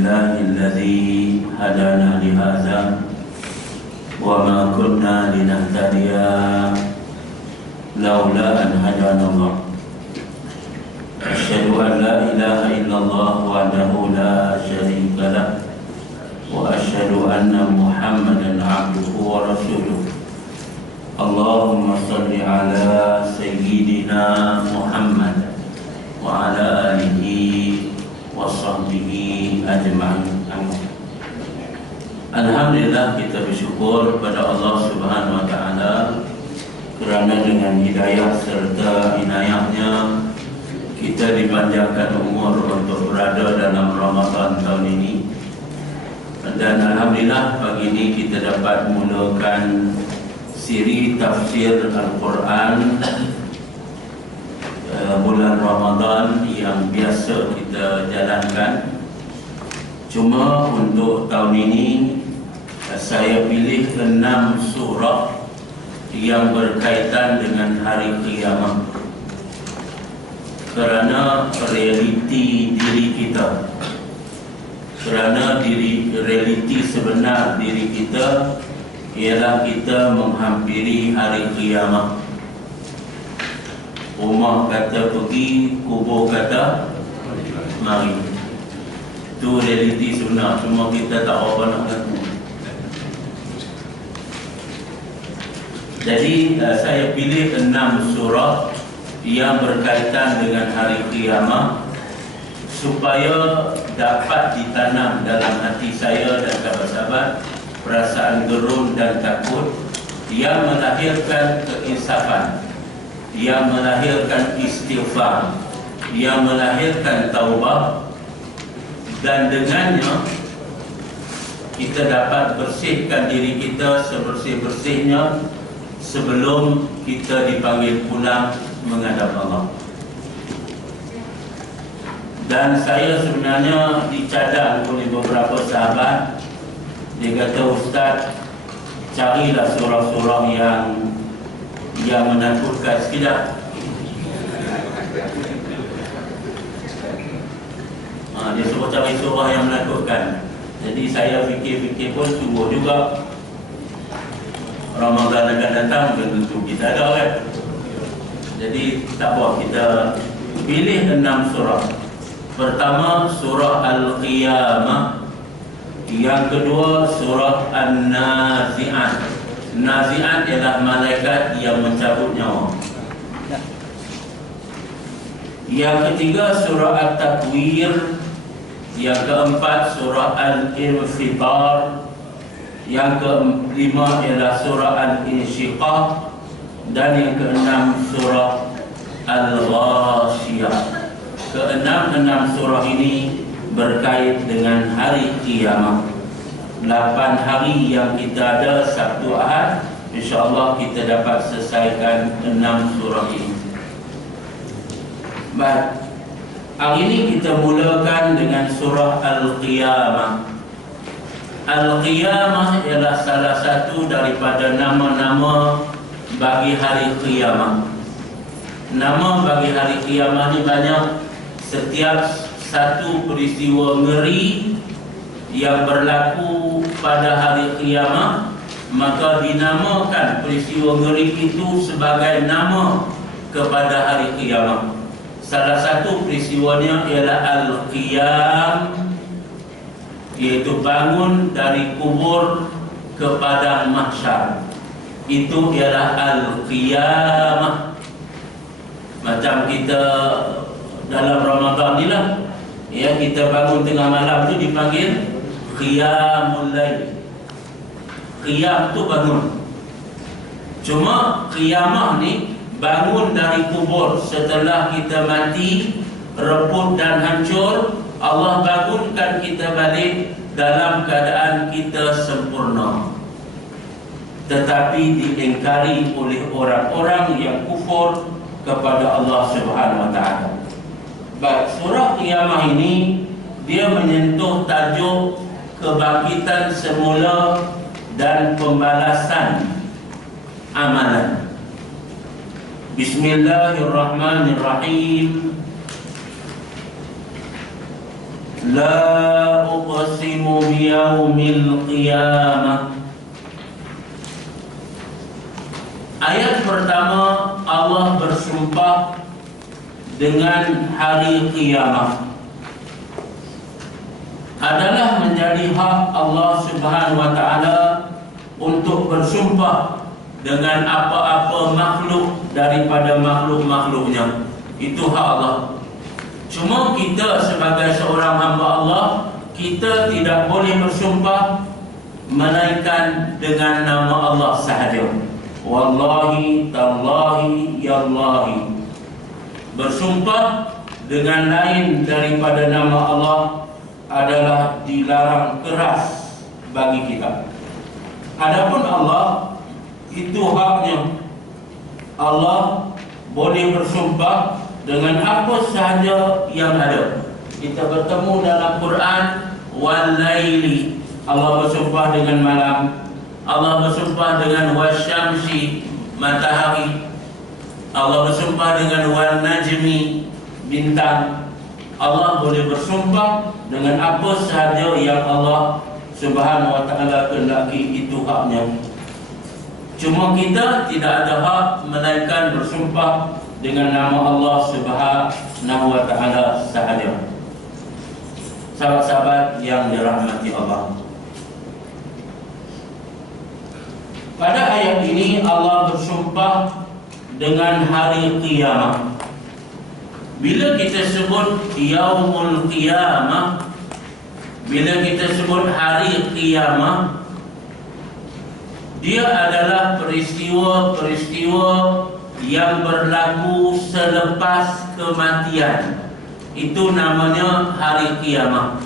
Alhamdulillahilladzi hadana lihadza wa ma kunna linahtadiya laula an hadana Allah. Asyhadu an la ilaha illallah wahdahu la syarika lah wa asyhadu anna Muhammadan abduhu wa rasuluh. Allahumma salli ala sayyidina Muhammad wa ala alihi wa sahbihi ajma'in. Alhamdulillah, kita bersyukur kepada Allah Subhanahu wa taala kerana dengan hidayah serta inayahnya kita dipanjangkan umur untuk berada dalam Ramadan tahun ini. Dan alhamdulillah, pagi ini kita dapat mulakan siri tafsir Al-Quran bulan Ramadan yang biasa kita jalankan. Cuma untuk tahun ini saya pilih 6 surah yang berkaitan dengan hari kiamat, kerana realiti diri kita, kerana realiti sebenar diri kita ialah kita menghampiri hari kiamat. Rumah kata pergi, kubur kata mari. Itu realiti sebenar, cuma kita tak apa nak ngaku. Jadi saya pilih 6 surah yang berkaitan dengan hari kiamat supaya dapat ditanam dalam hati saya dan sahabat-sahabat perasaan gerun dan takut yang melahirkan keinsafan, yang melahirkan istighfar, yang melahirkan taubah, dan dengannya kita dapat bersihkan diri kita sebersih-bersihnya sebelum kita dipanggil pulang menghadap Allah. Dan saya sebenarnya dicadang oleh beberapa sahabat. Dia kata, Ustaz, carilah surah-surah yang menakutkan sekejap. Dia suruh cari surah yang menakutkan. Jadi saya fikir-fikir pun sungguh juga. Ramadan akan datang, tentu kita ada kan. Jadi tak apa, kita pilih 6 surah. Pertama surah Al-Qiyamah, yang kedua surah An-Nazi'at. Nazi'at ialah malaikat yang mencabut nyawa. Yang ketiga surah At-Takwir. Yang keempat surah Al-Infitar. Yang kelima ialah surah Al-Insyiqaq. Dan yang keenam surah Al-Ghashiyah. Keenam surah ini berkait dengan hari kiamat. 8 hari yang kita ada, Sabtu Ahad, insyaAllah kita dapat selesaikan 6 surah ini. Baik, hari ini kita mulakan dengan surah Al-Qiyamah. Al-Qiyamah ialah salah satu daripada nama-nama bagi hari kiamat. Nama bagi hari kiamat ini banyak. Setiap satu peristiwa ngeri yang berlaku pada hari kiamat, maka dinamakan peristiwa ngeri itu sebagai nama kepada hari kiamat. Salah satu peristiwanya ialah Al-Qiyam, iaitu bangun dari kubur ke padang mahsyar. Itu ialah Al-Qiyamah. Macam kita dalam Ramadan ni lah, ya, kita bangun tengah malam tu dipanggil Qiyamul Lail. Qiyam tu bangun. Cuma qiyamah ni bangun dari kubur setelah kita mati, reput dan hancur. Allah bangunkan kita balik dalam keadaan kita sempurna. Tetapi diingkari oleh orang-orang yang kufur kepada Allah Subhanahu wa taala. Baik, surah Qiyamah ini dia menyentuh tajuk kebangkitan semula dan pembalasan amalan. Bismillahirrahmanirrahim. La uqsimu biyaumil qiyamah. Ayat pertama, Allah bersumpah dengan hari kiamat adalah menjadi hak Allah Subhanahu wa taala untuk bersumpah dengan apa-apa makhluk daripada makhluk-makhluknya. Itu hak Allah. Cuma kita sebagai seorang hamba Allah, kita tidak boleh bersumpah melainkan dengan nama Allah sahaja. Wallahi tallahi yallahi. Bersumpah dengan lain daripada nama Allah adalah dilarang keras bagi kita. Adapun Allah, itu haknya. Allah boleh bersumpah dengan apa sahaja yang ada. Kita bertemu dalam Quran, wal laili, Allah bersumpah dengan malam. Allah bersumpah dengan wasyamsi, matahari. Allah bersumpah dengan wan najmi, bintang. Allah boleh bersumpah dengan apa sahaja yang Allah Subhanahu wa taala kehendaki, itu haknya. Cuma kita tidak ada hak melainkan bersumpah dengan nama Allah Subhanahu wa taala sahaja. Sahabat-sahabat yang dirahmati Allah, pada ayat ini Allah bersumpah dengan hari kiamat. Bila kita sebut yaumul qiyamah, bila kita sebut hari kiamat, dia adalah peristiwa-peristiwa yang berlaku selepas kematian. Itu namanya hari kiamat.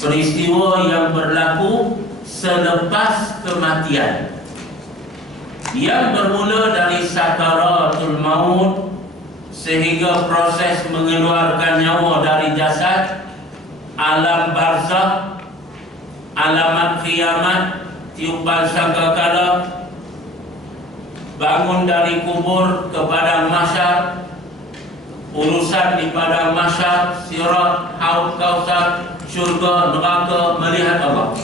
Peristiwa yang berlaku selepas kematian, yang bermula dari sakaratul maut sehingga proses mengeluarkan nyawa dari jasad, alam barzakh, alamat kiamat, tiupan sangkakala, bangun dari kubur ke padang mahsyar, urusan di padang mahsyar, sirat, haud kausar, syurga, neraka, melihat Allah.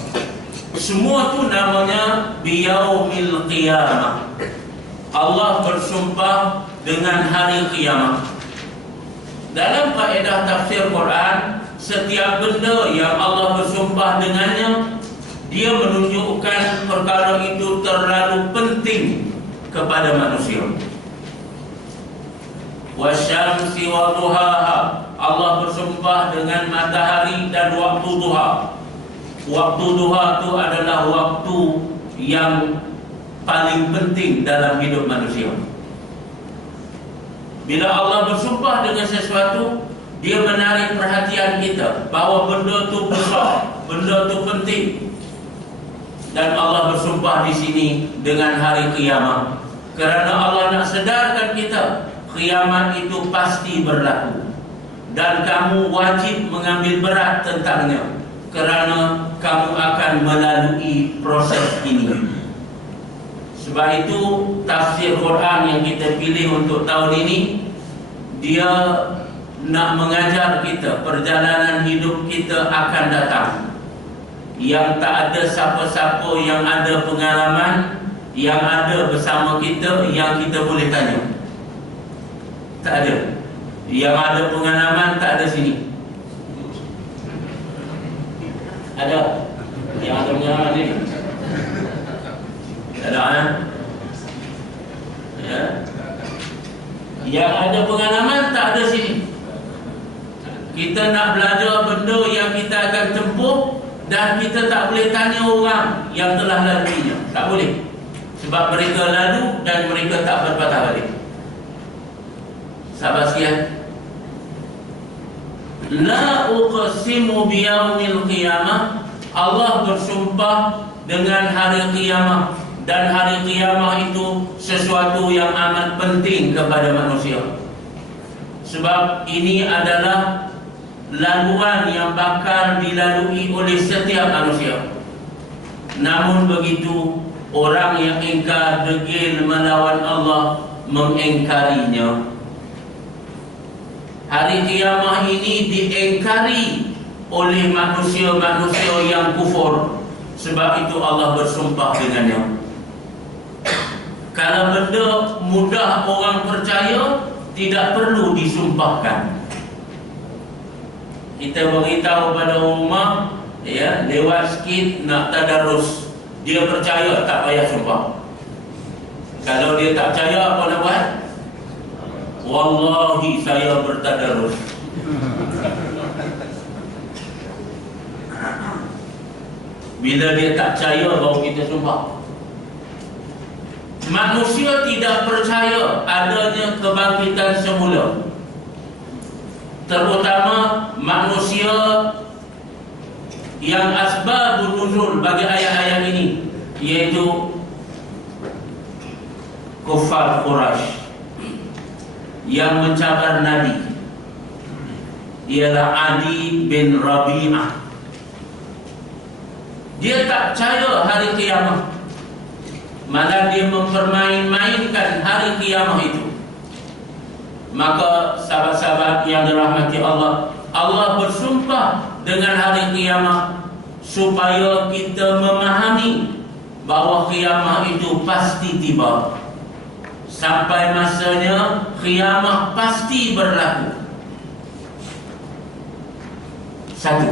Semua itu namanya biyaumil qiyamah. Allah bersumpah dengan hari kiamat. Dalam kaedah tafsir Quran, setiap benda yang Allah bersumpah dengannya, dia menunjukkan perkara itu terlalu penting kepada manusia. Wasyamsi wa duhaha, Allah bersumpah dengan matahari dan waktu duha. Waktu duha itu adalah waktu yang paling penting dalam hidup manusia. Bila Allah bersumpah dengan sesuatu, dia menarik perhatian kita bahawa benda itu besar, benda itu penting. Dan Allah bersumpah di sini dengan hari kiamat, kerana Allah nak sedarkan kita, kiamat itu pasti berlaku dan kamu wajib mengambil berat tentangnya, kerana kamu akan melalui proses ini. Sebab itu tafsir Quran yang kita pilih untuk tahun ini, dia nak mengajar kita perjalanan hidup kita akan datang, yang tak ada siapa-siapa yang ada pengalaman, yang ada bersama kita, yang kita boleh tanya. Tak ada. Yang ada pengalaman tak ada sini. Ada. Yang ada pengalaman ni ada kan? Ya. Yang ada pengalaman tak ada sini. Kita nak belajar benda yang kita akan tempuh, dan kita tak boleh tanya orang yang telah laluinya. Tak boleh. Sebab mereka lalu dan mereka tak berpatah balik. Sahabat sekalian, la uqsimu biyaumil qiyamah, Allah bersumpah dengan hari kiamat. Dan hari kiamat itu sesuatu yang amat penting kepada manusia. Sebab ini adalah laluan yang bakal dilalui oleh setiap manusia. Namun begitu, orang yang ingkar degil melawan Allah mengingkarinya. Hari kiamat ini diingkari oleh manusia-manusia yang kufur. Sebab itu Allah bersumpah dengannya. Kalau benda mudah orang percaya, tidak perlu disumpahkan. Kita beritahu pada umat, ya, lewat sikit nak tadarus, dia percaya, tak payah sumpah. Kalau dia tak percaya, apa nak buat? Wallahi saya bertadarus. Bila dia tak percaya, baru kita sumpah. Manusia tidak percaya adanya kebangkitan semula, terutama manusia yang asbabun nuzul bagi ayat-ayat ini, yaitu kufar Quraisy yang mencabar Nabi, ialah Adi bin Rabi'ah. Dia tak percaya hari kiamat, malah dia mempermain-mainkan hari kiamat itu. Maka sahabat-sahabat yang dirahmati Allah, Allah bersumpah dengan hari kiamat supaya kita memahami bahawa kiamat itu pasti tiba. Sampai masanya kiamat pasti berlaku. Satu,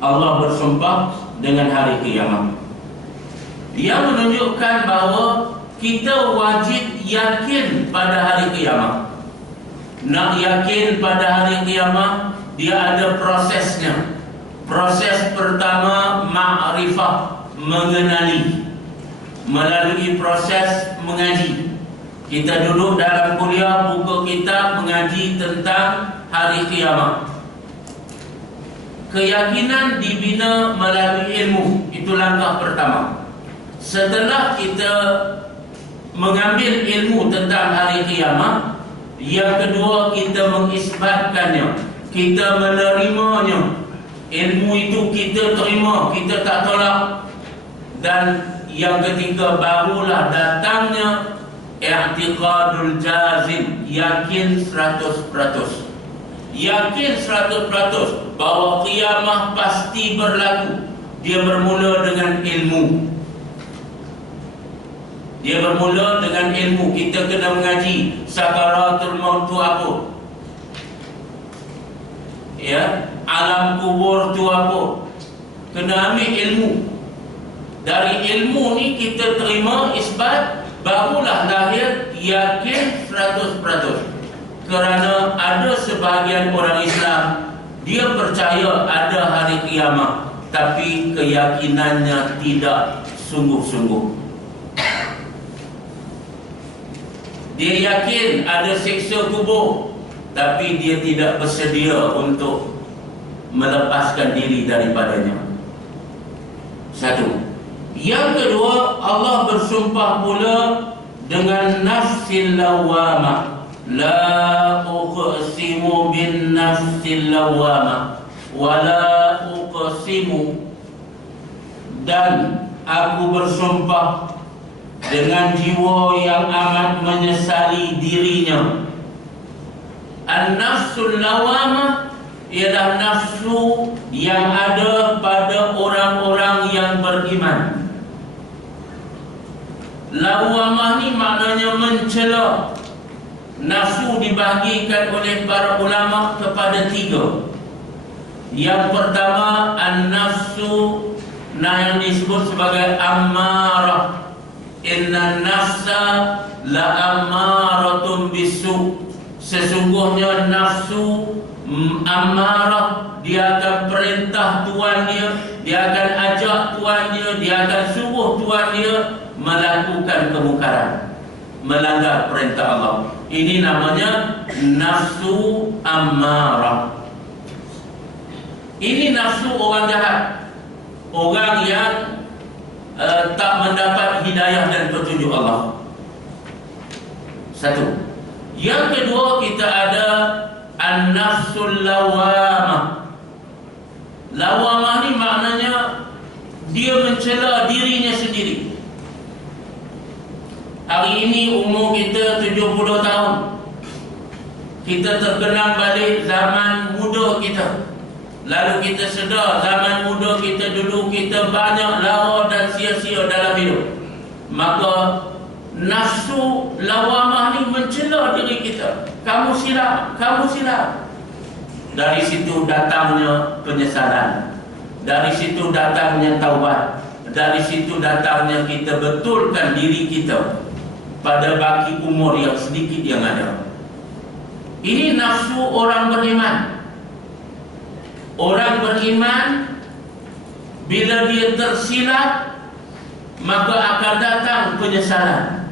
Allah bersumpah dengan hari kiamat. Dia menunjukkan bahawa kita wajib yakin pada hari kiamat. Nak yakin pada hari kiamat, dia ada prosesnya. Proses pertama, ma'rifah, mengenali. Melalui proses mengaji. Kita duduk dalam kuliah, buka kitab mengaji tentang hari kiamat. Keyakinan dibina melalui ilmu. Itu langkah pertama. Setelah kita mengambil ilmu tentang hari kiamat, yang kedua kita mengisbatkannya, kita menerimanya. Ilmu itu kita terima, kita tak tolak. Dan yang ketiga barulah datangnya i'tiqadul jazim, yakin 100%. Yakin 100% bahawa kiamat pasti berlaku. Dia bermula dengan ilmu. Dia bermula dengan ilmu. Kita kena mengaji sakaratul maut tu apa, ya, alam kubur tu apa. Kena ambil ilmu. Dari ilmu ni kita terima isbat, barulah lahir yakin 100%. Kerana ada sebahagian orang Islam, dia percaya ada hari kiamat, tapi keyakinannya tidak sungguh-sungguh. Dia yakin ada siksa kubur, tapi dia tidak bersedia untuk melepaskan diri daripadanya. Satu. Yang kedua, Allah bersumpah pula dengan nafsil lawamah. La uqsimu bin nafsil lawamah wa la uqsimu, dan aku bersumpah dengan jiwa yang amat menyesali dirinya. An-nafsul lawamah ialah nafsu yang ada pada orang-orang yang beriman. Lawamah ni maknanya mencela. Nafsu dibahagikan oleh para ulama kepada tiga. Yang pertama, an-nafsu, yang disebut sebagai ammarah. Inna nafsa la ammaratun bisu. Sesungguhnya nafsu ammarah, dia akan perintah tuan dia, dia akan ajak tuan dia akan suruh tuan dia melakukan kemungkaran, melanggar perintah Allah. Ini namanya nafsu ammarah. Ini nafsu orang jahat, orang yang tak mendapat hidayah dan petunjuk Allah. Satu. Yang kedua, kita ada an-nafsul lawamah. Lawamah ni maknanya dia mencela dirinya sendiri. Hari ini umur kita 70 tahun. Kita terkenang balik zaman muda kita. Lalu kita sedar zaman muda kita dulu kita banyak lara dan sia-sia dalam hidup. Maka nafsu lawamah ni mencela diri kita. Kamu silap, kamu silap. Dari situ datangnya penyesalan. Dari situ datangnya taubat. Dari situ datangnya kita betulkan diri kita pada baki umur yang sedikit yang ada. Ini nafsu orang beriman. Orang beriman bila dia tersilap maka akan datang penyesalan.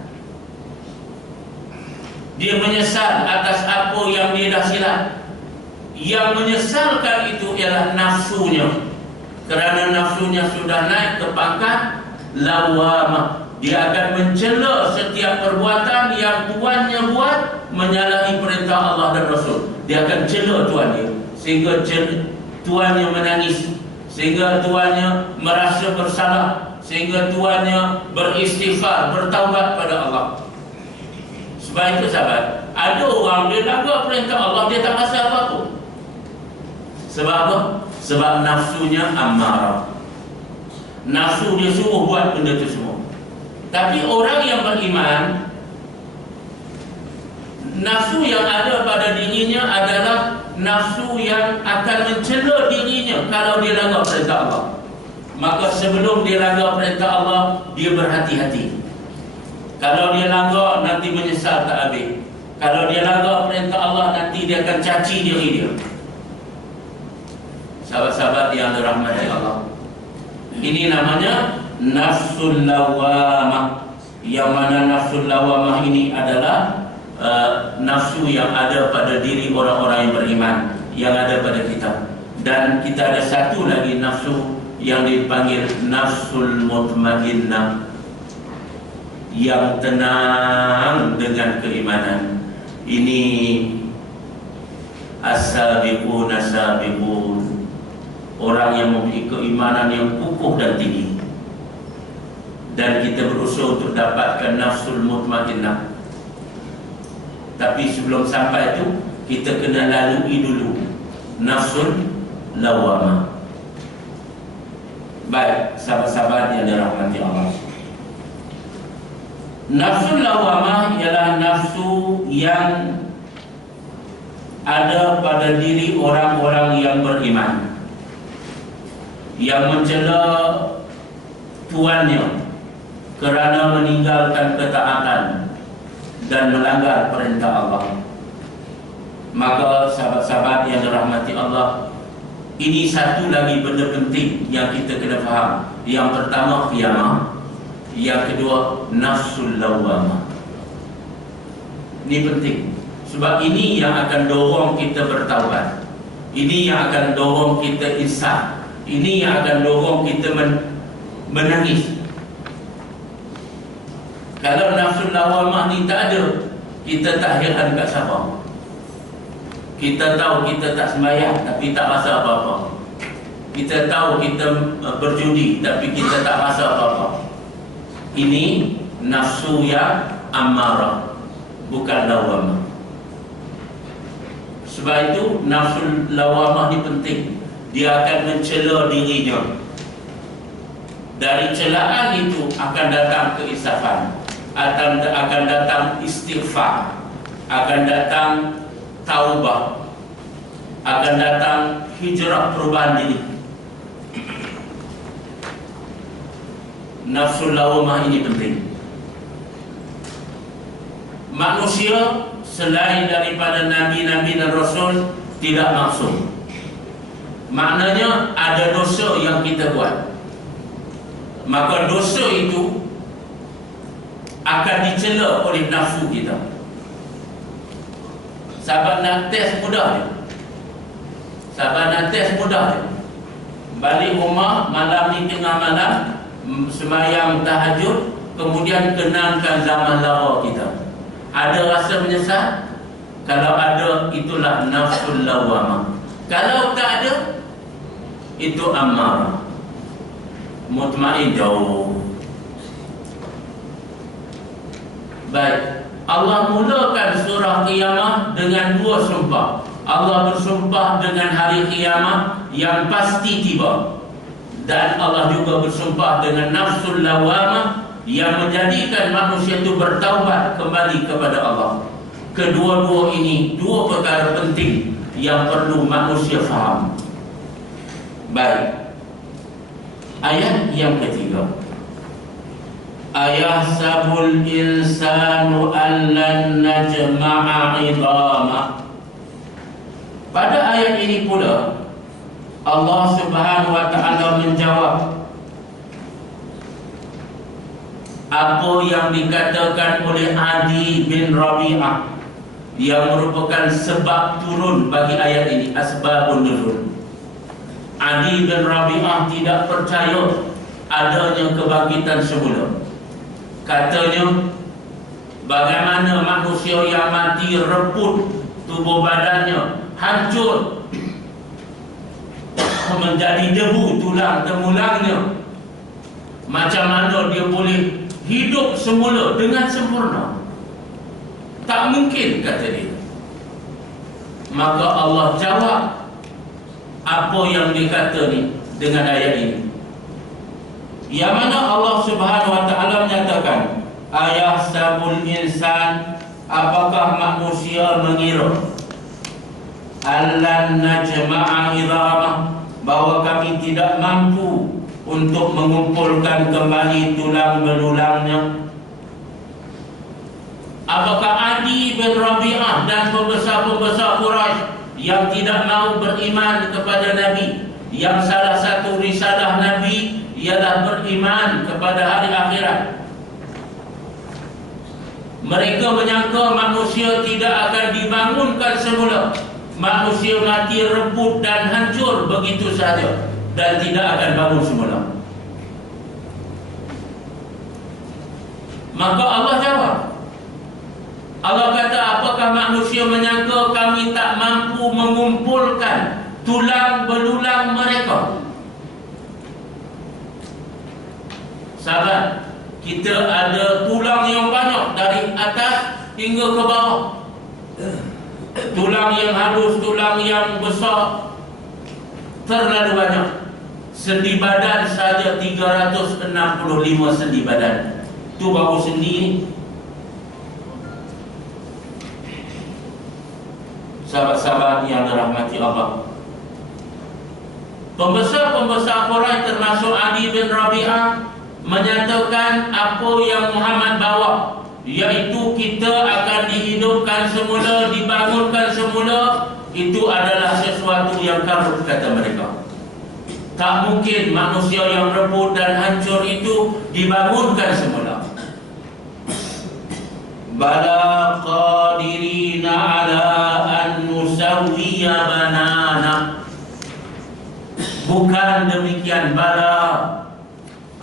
Dia menyesal atas apa yang dia dah silap. Yang menyesalkan itu ialah nafsunya. Kerana nafsunya sudah naik ke pangkat lawamah. Dia akan mencela setiap perbuatan yang tuannya buat menyalahi perintah Allah dan Rasul. Dia akan cela tuan dia sehingga tuannya menangis, sehingga tuannya merasa bersalah, sehingga tuannya beristighfar, bertaubat pada Allah. Sebab itu sahabat, ada orang dia langgar perintah Allah, dia tak rasa apa-apa. Sebab apa? Sebab nafsunya ammarah. Nafsu dia suruh buat benda itu semua. Tapi orang yang beriman, nafsu yang ada pada dirinya adalah nafsu yang akan mencela dirinya kalau dia langgar perintah Allah. Maka sebelum dia langgar perintah Allah, dia berhati-hati. Kalau dia langgar, nanti menyesal tak habis. Kalau dia langgar perintah Allah, nanti dia akan caci diri dia. Sahabat-sahabat yang dirahmati Allah, ini namanya nafsul lawamah. Yang mana nafsul lawamah ini adalah nafsu yang ada pada diri orang-orang yang beriman, yang ada pada kita. Dan kita ada satu lagi nafsu yang dipanggil nafsul mutmainnah, yang tenang dengan keimanan. Ini as-sabiqun as-sabiqun, orang yang memiliki keimanan yang kukuh dan tinggi. Dan kita berusaha untuk dapatkan nafsul mutmainnah. Tapi sebelum sampai itu, kita kena lalui dulu nafsul lawamah. Baik, sahabat-sahabat yang dirahmati Allah, nafsul lawamah ialah nafsu yang ada pada diri orang-orang yang beriman, yang mencela tuannya kerana meninggalkan ketaatan dan melanggar perintah Allah. Maka sahabat-sahabat yang dirahmati Allah, ini satu lagi benda penting yang kita kena faham. Yang pertama qiyamah, yang kedua nafsul lawamah. Ini penting, sebab ini yang akan dorong kita bertaubat. Ini yang akan dorong kita insaf. Ini yang akan dorong kita menangis. Kalau nafsul lawamah ni tak ada, kita tak heran kat siapa. Kita tahu kita tak sembahyang tapi tak rasa apa-apa. Kita tahu kita berjudi tapi kita tak rasa apa-apa. Ini nafsu yang ammarah, bukan lawamah. Sebab itu nafsul lawamah ni penting. Dia akan mencela dirinya. Dari celaan itu akan datang keinsafan, akan datang istighfar, akan datang taubah, akan datang hijrah perubahan diri. Nafsul lawamah ini penting. Manusia selain daripada nabi-nabi dan rasul tidak maksum. Maknanya ada dosa yang kita buat, maka dosa itu akan dicela oleh nafsu kita. Sahabat nak test mudah je. Sahabat nak test mudah je. Balik rumah malam ni, tengah malam sembahyang tahajud, kemudian kenangkan zaman lara kita. Ada rasa menyesal? Kalau ada, itulah nafsul lawamah. Kalau tak ada, itu ammarah, mutmain jauh. Baik, Allah mulakan surah Qiyamah dengan dua sumpah. Allah bersumpah dengan hari kiamat yang pasti tiba. Dan Allah juga bersumpah dengan nafsul lawamah yang menjadikan manusia itu bertaubat kembali kepada Allah. Kedua-dua ini dua perkara penting yang perlu manusia faham. Baik. Ayat yang ketiga. Ayahsabul insanu an lan najma'a 'idhamah. Pada ayat ini pula Allah Subhanahu wa taala menjawab apa yang dikatakan oleh Adi bin Rabi'ah yang merupakan sebab turun bagi ayat ini, asbabun nuzul. Adi bin Rabi'ah tidak percaya adanya kebangkitan semula. Katanya, bagaimana manusia yang mati reput tubuh badannya, hancur menjadi debu tulang temulangnya, macam mana dia boleh hidup semula dengan sempurna? Tak mungkin, kata dia. Maka Allah jawab apa yang dikata ni dengan ayat ini, yang mana Allah Subhanahu wa taala menyatakan, ayahsabul insan, apakah manusia mengira, allan najma'a 'idhamah, bahwa kami tidak mampu untuk mengumpulkan kembali tulang belulangnya. Apakah Adi bin Rabi'ah dan pembesar-pembesar Quraisy yang tidak mahu beriman kepada Nabi, yang salah satu risalah Nabi ialah beriman kepada hari akhirat, mereka menyangka manusia tidak akan dibangunkan semula? Manusia mati rebut dan hancur begitu saja dan tidak akan bangun semula. Maka Allah jawab. Allah kata, apakah manusia menyangka kami tak mampu mengumpulkan tulang belulang mereka? Sahabat, kita ada tulang yang banyak dari atas hingga ke bawah. Tulang yang halus, tulang yang besar, terlalu banyak. Sendi badan saja 365 sendi badan. Itu baru sendi ni. Sahabat-sahabat yang dirahmati Allah, pembesar-pembesar Quraisy termasuk Adi bin Rabi'ah menyatakan apa yang Muhammad bawa, yaitu kita akan dihidupkan semula, dibangunkan semula, itu adalah sesuatu yang karut, kata mereka. Tak mungkin manusia yang rebut dan hancur itu dibangunkan semula. Bala qadirina ala an nusawwiya banana. Bukan demikian. Bala,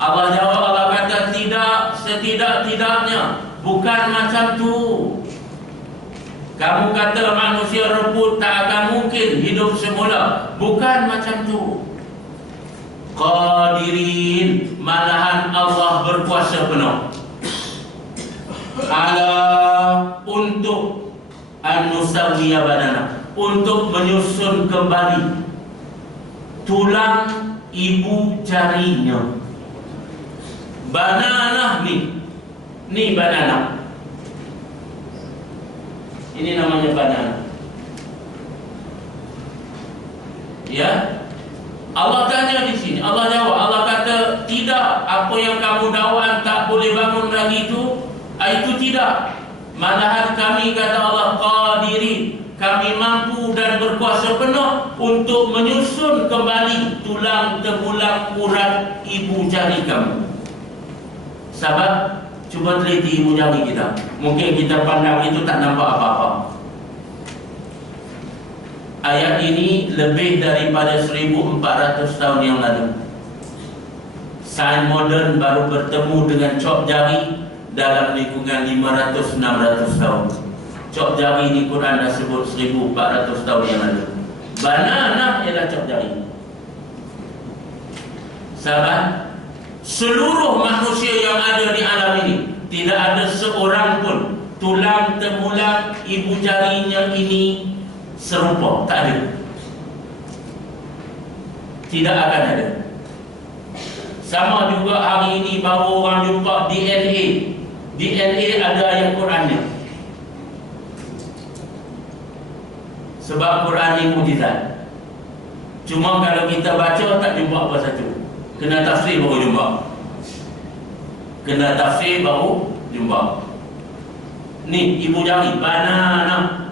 Allah jawab, Allah kata tidak, setidak-tidaknya bukan macam tu. Kamu kata manusia rebut tak akan mungkin hidup semula. Bukan macam tu. Qadirin, malahan Allah berkuasa penuh. Ala, untuk an-nusawwiya banana, untuk menyusun kembali tulang ibu jarinya. Banana ni banana. Ini namanya banana. Ya, Allah tanya di sini, Allah jawab, Allah kata tidak, apa yang kamu dakwa tak boleh bangun lagi itu tidak. Malahan kami, kata Allah, qadirin, kami mampu dan berkuasa penuh untuk menyusun kembali tulang temulang urat ibu jari kamu. Sahabat, cuba teliti ibu jari kita. Mungkin kita pandang itu tak nampak apa-apa. Ayat ini lebih daripada 1400 tahun yang lalu. Sains moden baru bertemu dengan cop jari dalam lingkungan 500-600 tahun. Cop jari di Quran dah sebut 1400 tahun yang lalu. Banana ialah cop jari. Sahabat, seluruh manusia yang ada di alam ini, tidak ada seorang pun tulang temulang ibu jarinya ini serupa, tak ada. Tidak akan ada. Sama juga hari ini baru orang jumpa DNA. DNA ada ayat Qurannya. Sebab Quran ni mukjizat. Cuma kalau kita baca tak jumpa apa satu. Kena tafsir baru jumpa. Kena tafsir baru jumpa. Ni ibu jari, banana.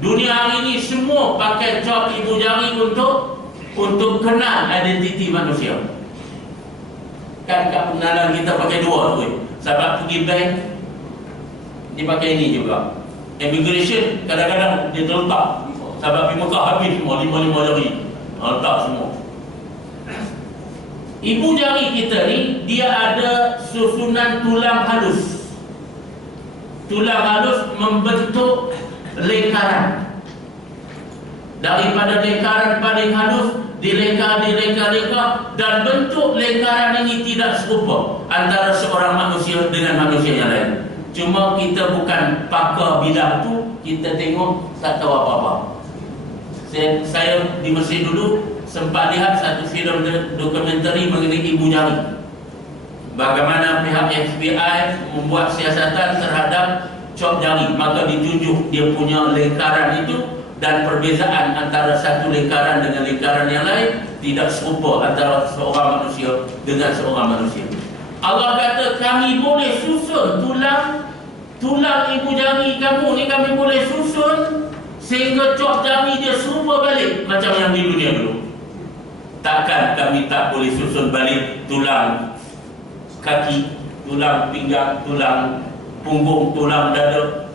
Dunia hari ni semua pakai cap ibu jari untuk kenal identiti manusia. Kan kat pengenalan kita pakai dua tu. Sebab pergi bank dia pakai ini juga. Immigration kadang-kadang dia terletak. Sebab di Mekah habis semua 5 jari. Letak semua. Ibu jari kita ni dia ada susunan tulang halus. Tulang halus membentuk lingkaran. Daripada lingkaran paling halus dileka dan bentuk lingkaran ini tidak serupa antara seorang manusia dengan manusia yang lain. Cuma kita bukan pakar bidang tu, kita tengok tak tahu apa-apa. Saya di Mesir dulu sempat lihat satu filem dokumentari mengenai ibu jari. Bagaimana pihak FBI membuat siasatan terhadap cop jari, maka ditunjuk dia punya lingkaran itu dan perbezaan antara satu lingkaran dengan lingkaran yang lain tidak serupa antara seorang manusia dengan seorang manusia. Allah kata kami boleh susun tulang ibu jari kamu ni, kami boleh susun sehingga cop jari dia serupa balik macam yang di dunia dulu. Takkan kami tak boleh susun balik tulang kaki, tulang pinggang, tulang punggung, tulang dada,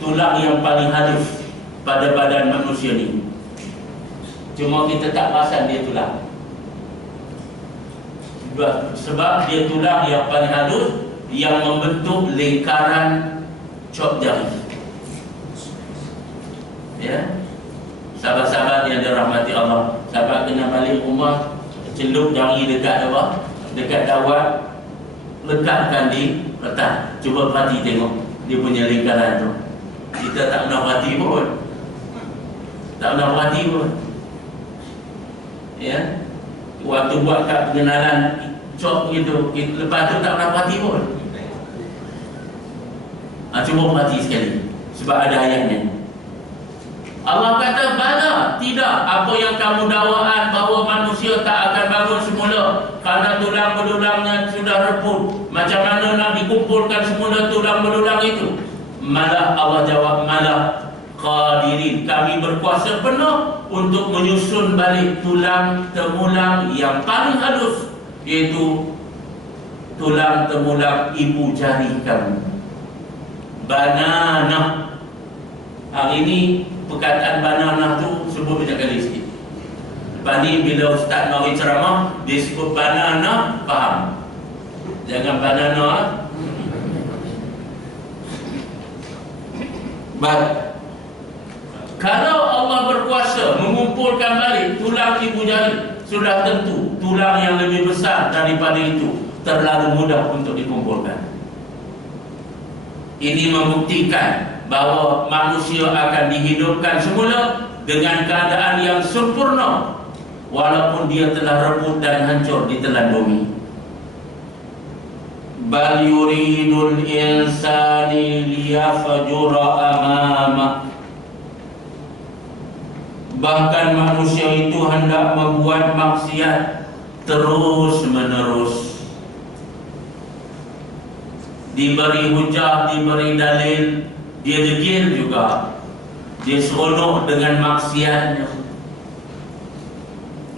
tulang yang paling halus pada badan manusia ni. Cuma kita tak perasan dia tulang. Sebab dia tulang yang paling halus yang membentuk lingkaran cop jari. Ya, sahabat-sahabat yang dirahmati Allah, sahabat kena balik rumah, celup jari dekat apa? Dekat dawat, lekatkan di letak. Cuba perhati tengok dia punya lingkaran tu. Kita tak pernah perhati pun. Tak pernah perhati pun. Ya, waktu buat kat pengenalan cop gitu, lepas tu tak pernah perhati pun. Cuba perhati sekali, sebab ada ayatnya. Allah kata bala, tidak apa yang kamu dakwaan bahawa manusia tak akan bangun semula kerana tulang belulangnya sudah reput. Macam mana nak dikumpulkan semula tulang belulang itu? Malah Allah jawab, malah qadirin, kami berkuasa penuh untuk menyusun balik tulang temulang yang paling halus, iaitu tulang temulang ibu jari kamu. Banana. Hari ini perkataan banana tu sebut banyak kali sikit. Lepas ni bila Ustaz mari ceramah, dia sebut banana, faham. Jangan banana. Baik. Kalau Allah berkuasa mengumpulkan balik tulang ibu jari, sudah tentu tulang yang lebih besar daripada itu terlalu mudah untuk dikumpulkan. Ini membuktikan bahawa manusia akan dihidupkan semula dengan keadaan yang sempurna walaupun dia telah rebut dan hancur ditelan bumi. Bal yuridul insani liyafjura amama. Bahkan manusia itu hendak membuat maksiat terus menerus. Diberi hujah, diberi dalil, dia degil juga. Dia seronok dengan maksiatnya.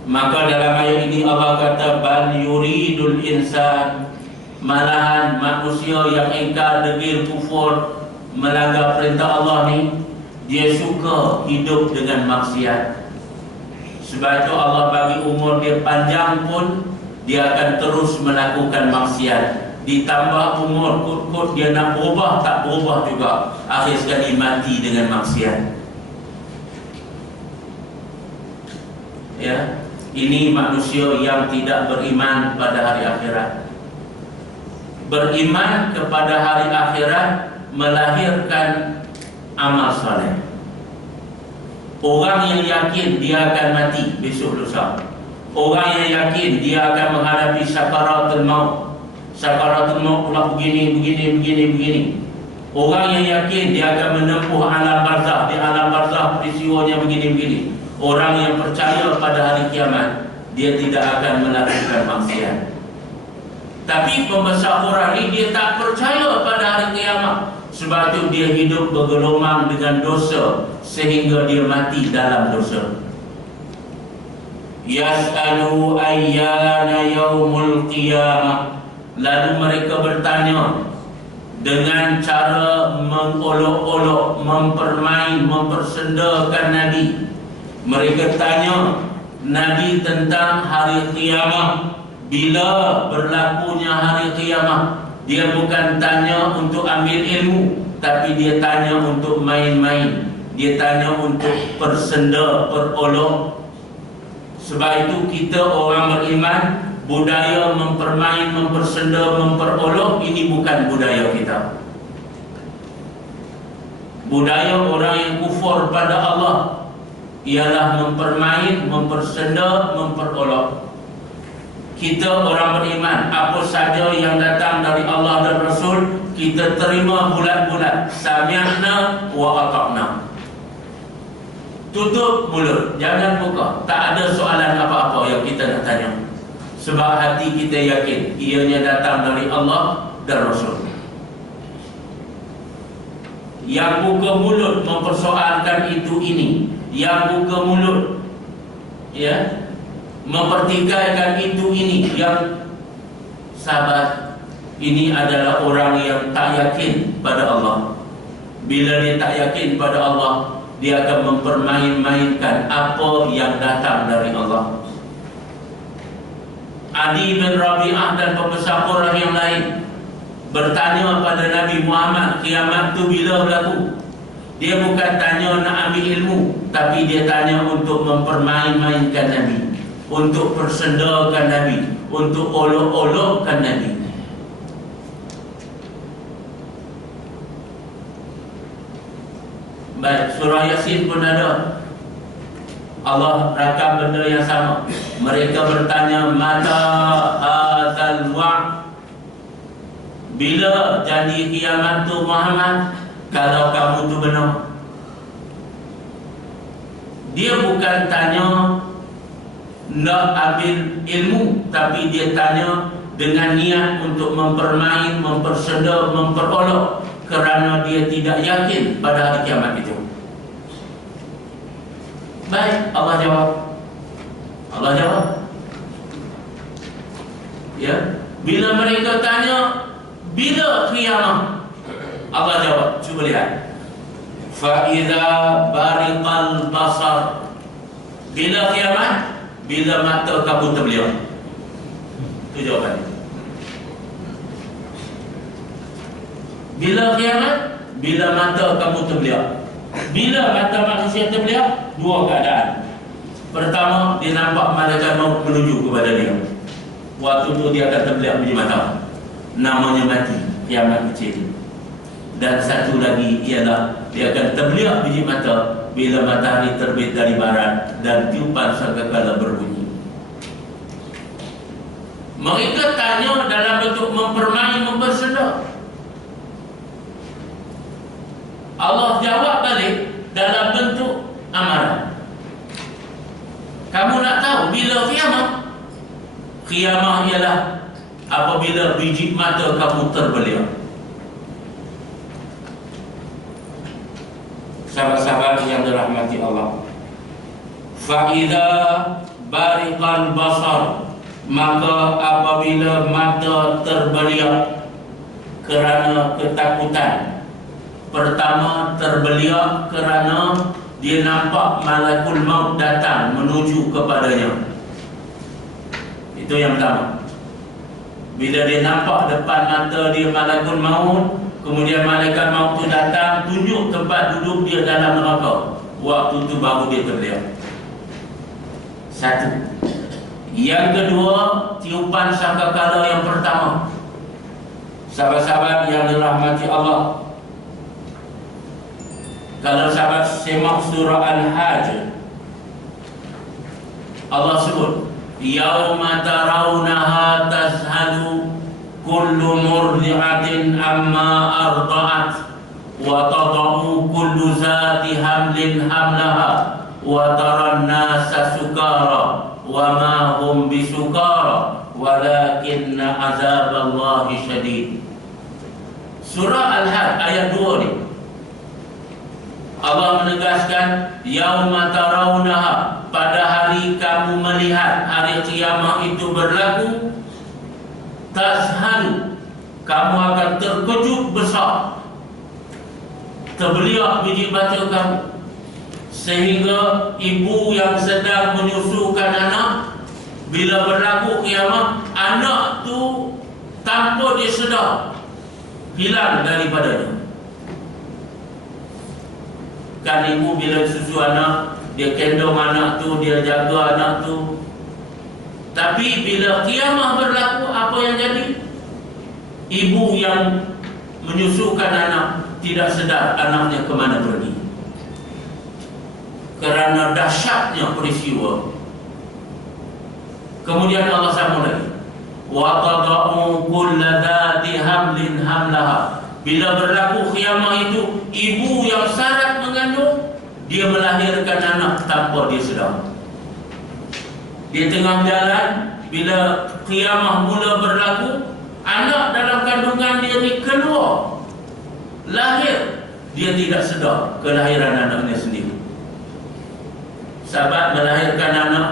Maka dalam ayat ini Allah kata bal yuridul insan, malahan manusia yang ingkar, degil, kufur, melanggar perintah Allah ni, dia suka hidup dengan maksiat. Sebab itu Allah bagi umur dia panjang pun dia akan terus melakukan maksiat. Ditambah umur kut-kut dia nak berubah, tak berubah juga. Akhir sekali mati dengan maksiat. Ya, ini manusia yang tidak beriman pada hari akhirat. Beriman kepada hari akhirat melahirkan amal saleh. Orang yang yakin dia akan mati besok lusa. Orang yang yakin dia akan menghadapi sakaratul maut. Sakaratul maut pula begini. Orang yang yakin dia akan menempuh alam barzah. Di alam barzah peristiwanya begini. Orang yang percaya pada hari kiamat, dia tidak akan melakukan maksiat. Tapi pembesar orang ini dia tak percaya pada hari kiamat. Sebab itu dia hidup bergelumang dengan dosa sehingga dia mati dalam dosa. Yas'alu ayyana yaumul qiyamah. Lalu mereka bertanya dengan cara mengolok-olok, mempermain, mempersendakan Nabi. Mereka tanya Nabi tentang hari kiamat, bila berlakunya hari kiamat. Dia bukan tanya untuk ambil ilmu, tapi dia tanya untuk main-main. Dia tanya untuk persenda, perolok. Sebab itu kita orang beriman, budaya mempermain, mempersenda, memperolok, ini bukan budaya kita. Budaya orang yang kufur pada Allah ialah mempermain, mempersenda, memperolok. Kita orang beriman, apa saja yang datang dari Allah dan Rasul, kita terima bulat-bulat. Sami'na wa ata'na. Tutup mulut, jangan buka. Tak ada soalan apa-apa yang kita nak tanya. Sebab hati kita yakin ianya datang dari Allah dan Rasul. Yang buka mulut mempersoalkan itu ini, yang buka mulut mempertikaikan itu ini, yang sahabat, ini adalah orang yang tak yakin pada Allah. Bila dia tak yakin pada Allah, dia akan mempermain-mainkan apa yang datang dari Allah. Adi bin Rabi'ah dan pembesar Quraisy yang lain bertanya pada Nabi Muhammad, kiamat tu bila berlaku? Dia bukan tanya nak ambil ilmu, tapi dia tanya untuk mempermain-mainkan Nabi, untuk persendakan Nabi, untuk olok-olokkan Nabi. Baik, surah Yasin pun ada. Allah rakam benda yang sama. Mereka bertanya, mata hadzal wa'd, bila janji kiamat tu Muhammad, kalau kamu tu benar. Dia bukan tanya nak ambil ilmu, tapi dia tanya dengan niat untuk mempermain, mempersenda, memperolok, kerana dia tidak yakin pada hari kiamat itu. Baik, Allah jawab. Allah jawab. Ya, bila mereka tanya bila kiamat, Allah jawab. Cuba lihat. Fa idza bariqal basar. Bila kiamat? Bila mata kamu terbeliak. Itu jawapannya. Bila kiamat? Bila mata kamu terbeliak. Bila mata manusia terbeliak? Dua keadaan. Pertama, dia nampak malaikat maut menuju kepada dia. Waktu itu dia akan terbeliak biji mata. Namanya mati, kiamat kecil. Dan satu lagi ialah dia akan terbeliak biji mata bila matahari terbit dari barat dan tiupan sangkakala berbunyi. Mereka tanya dalam bentuk mempermain, mempersenda. Allah jawab balik dalam bentuk amaran. Kamu nak tahu bila kiamat? Kiamat ialah apabila biji mata kamu terbeliak. Sahabat-sahabat yang dirahmati Allah, fa idza bariqal basar, maka apabila mata terbeliak kerana ketakutan. Pertama, terbeliak kerana dia nampak malakul maut datang menuju kepadanya. Itu yang pertama. Bila dia nampak depan mata dia malakul maut, kemudian malaikat maut itu datang, tunjuk tempat duduk dia dalam neraka. Waktu itu baru dia terbeliak. Satu. Yang kedua, tiupan sangkakala yang pertama. Sahabat-sahabat yang dirahmati Allah, Kalau sahabat semak surah Al-Hajj, Allah sebut, yauma tarawunaha tazhalu kullu murdi'atin amma arda'at wa tada'u kullu zati hamlin hamlaha wa taran nasa sukara wa ma hum bisukara walakinna azaballahi syadid. Surah Al-Hajj ayat 2 ni Allah menegaskan, yauma tarawunaha, pada hari kamu melihat hari kiamat itu berlaku, tazhalu, kamu akan terkejut besar, terbeliak biji mata kamu, sehingga ibu yang sedang menyusukan anak, bila berlaku kiamat, anak tu tanpa dia sedar hilang daripadanya. Kan ibu bila susu anak, dia kendong anak tu, dia jaga anak tu. Tapi bila kiamat berlaku, apa yang jadi? Ibu yang menyusukan anak tidak sedar anaknya ke mana pergi. Kerana dahsyatnya peristiwa. Kemudian Allah sambung lagi, wa tada'u kulla dhati hamlin hamlaha. Bila berlaku kiamat itu, ibu yang syarat mengandung, dia melahirkan anak tanpa dia sedar. Dia tengah jalan, bila kiamat mula berlaku, anak dalam kandungan dia ni keluar, lahir, dia tidak sedar kelahiran anaknya sendiri. Sahabat, melahirkan anak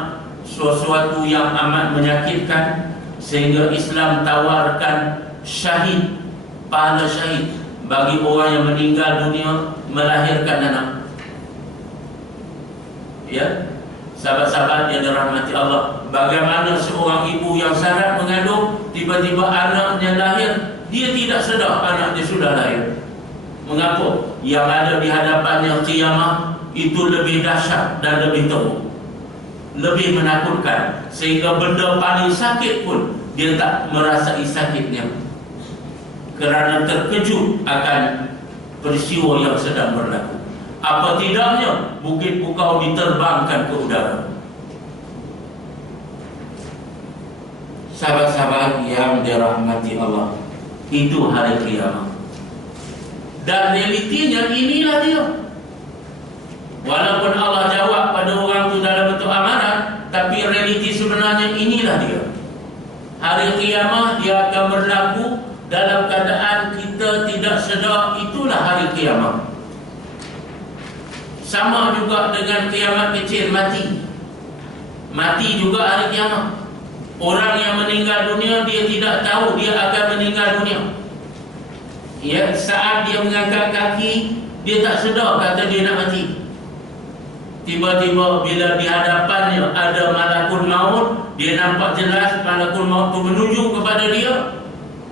sesuatu yang amat menyakitkan, sehingga Islam tawarkan syahid, pahala syahid bagi orang yang meninggal dunia melahirkan anak. Ya, sahabat-sahabat yang dirahmati Allah, bagaimana seorang ibu yang syarat mengandung, tiba-tiba anaknya lahir, dia tidak sedar anaknya sudah lahir. Mengapa? Yang ada di hadapannya kiamat itu lebih dahsyat dan lebih teruk, lebih menakutkan, sehingga benda paling sakit pun dia tak merasai sakitnya, kerana terkejut akan peristiwa yang sedang berlaku. Apa tidaknya bukit Pukau diterbangkan ke udara. Sahabat-sahabat yang dirahmati Allah, itu hari kiamat. Dan realitinya inilah dia. Walaupun Allah jawab pada orang itu dalam bentuk amanat, tapi realiti sebenarnya inilah dia. Hari kiamat dia akan berlaku dalam keadaan kita tidak sedar, itulah hari kiamat. Sama juga dengan kiamat kecil, mati. Mati juga hari kiamat. Orang yang meninggal dunia, dia tidak tahu dia akan meninggal dunia. Ya, saat dia mengangkat kaki, dia tak sedar kata dia nak mati. Tiba-tiba bila di hadapannya ada malakul maut, dia nampak jelas malakul maut itu menuju kepada dia.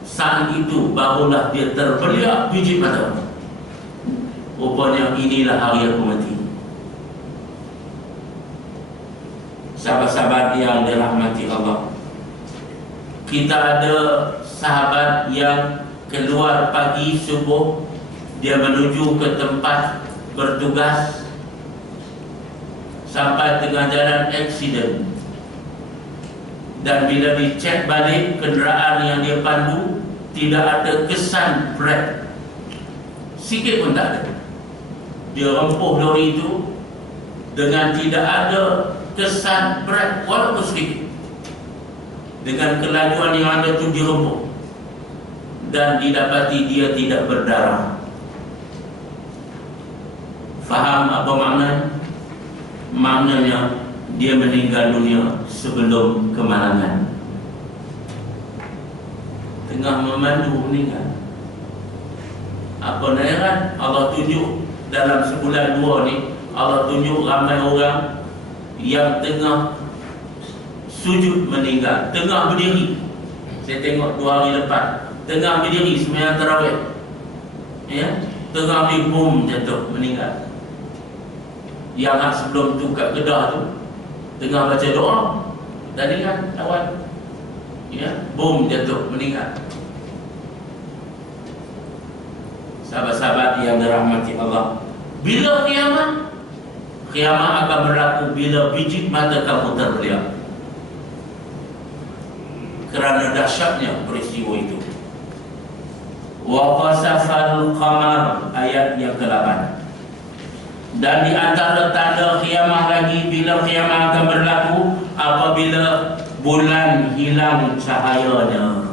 Saat itu barulah dia terbeliak biji mata. Rupanya inilah hari aku mati. Sahabat-sahabat yang dirahmati Allah, kita ada sahabat yang keluar pagi subuh, dia menuju ke tempat bertugas, sampai tengah jalan aksiden, dan bila dicek balik kenderaan yang dia pandu, tidak ada kesan brake, sikit pun tak ada. Dia rempuh lori itu dengan tidak ada kesan brake walaupun sedikit. Dengan kelajuan yang ada itu dia rempuh, dan didapati dia tidak berdarah. Faham apa maknanya? Maknanya dia meninggal dunia sebelum kemalangan. Tengah memandu meninggal. Apa nak heran? Allah tunjuk dalam sebulan dua ni, Allah tunjuk ramai orang yang tengah sujud meninggal, tengah berdiri. Saya tengok 2 hari lepas, tengah berdiri sembahyang tarawih, ya, tengah berdiri, boom, jatuh meninggal. Yang sebelum tu kat Kedah tu tengah baca doa, tadi kan awal, ya, boom, jatuh meninggal. Sahabat-sahabat yang dirahmati Allah, Bila kiamat? Kiamat akan berlaku bila biji mata kamu terbeliak. Kerana dahsyatnya peristiwa itu. Wa qasafal qamar, ayat yang ke-8. Dan di antara tanda kiamat lagi bila kiamat akan berlaku apabila bulan hilang cahayanya.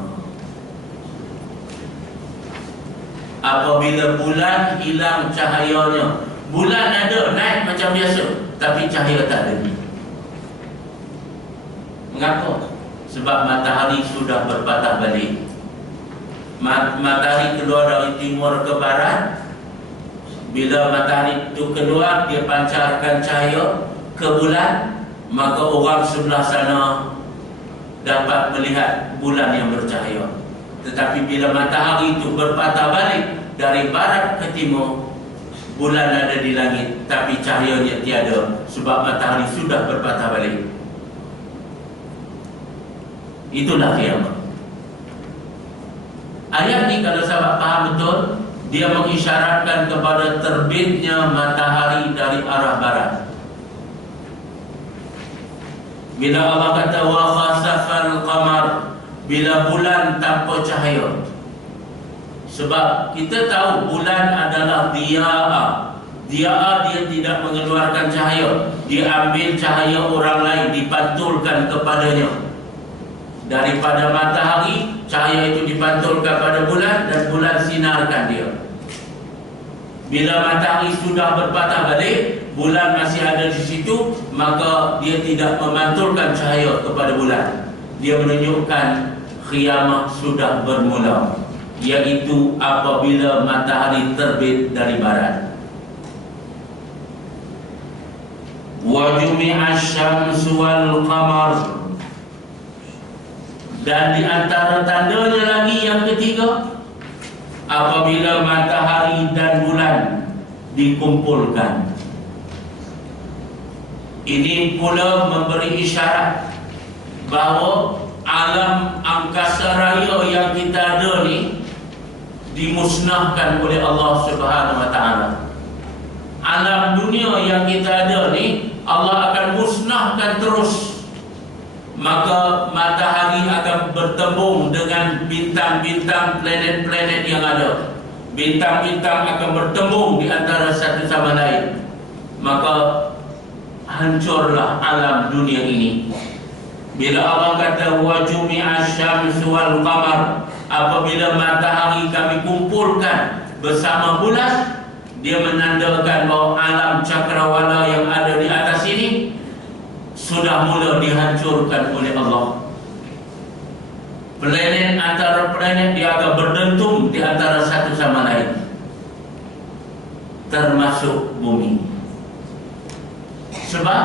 Apabila bulan hilang cahayanya. Bulan ada naik macam biasa, tapi cahaya tak ada. Mengapa? Sebab matahari sudah berpatah balik. Matahari keluar dari timur ke barat. Bila matahari itu keluar, dia pancarkan cahaya ke bulan, maka orang sebelah sana dapat melihat bulan yang bercahaya. Tetapi bila matahari itu berpatah balik dari barat ke timur, bulan ada di langit tapi cahayanya tiada, sebab matahari sudah berpatah balik. Itulah kiamat. Ayat ni kalau sahabat faham betul, dia mengisyaratkan kepada terbitnya matahari dari arah barat. Bila Allah kata wa khasafal qamar, bila bulan tanpa cahaya. Sebab kita tahu bulan adalah dia'a. Dia'a, dia tidak mengeluarkan cahaya. Dia ambil cahaya orang lain, dipantulkan kepadanya. Daripada matahari, cahaya itu dipantulkan pada bulan dan bulan sinarkan dia. Bila matahari sudah berpatah balik, bulan masih ada di situ, maka dia tidak memantulkan cahaya kepada bulan. Dia menunjukkan kiamat sudah bermula, iaitu apabila matahari terbit dari barat. Wa jumi'a asy-syamsu wal qamar, dan di antara tandanya lagi yang ketiga, apabila matahari dan bulan dikumpulkan. Ini pula memberi isyarat bahawa alam angkasa raya yang kita ada ni dimusnahkan oleh Allah Subhanahu wa taala. Alam dunia yang kita ada ni Allah akan musnahkan terus. Maka matahari akan bertembung dengan bintang-bintang, planet-planet yang ada. Bintang-bintang akan bertembung di antara satu sama lain. Maka hancurlah alam dunia ini. Bila Allah kata wa jumi'a asy-syamsu wal qamar, apabila matahari kami kumpulkan bersama bulan, dia menandakan bahawa alam cakrawala yang ada di atas ini sudah mula dihancurkan oleh Allah. Planet antara planet dia akan berdentum di antara satu sama lain, termasuk bumi. Sebab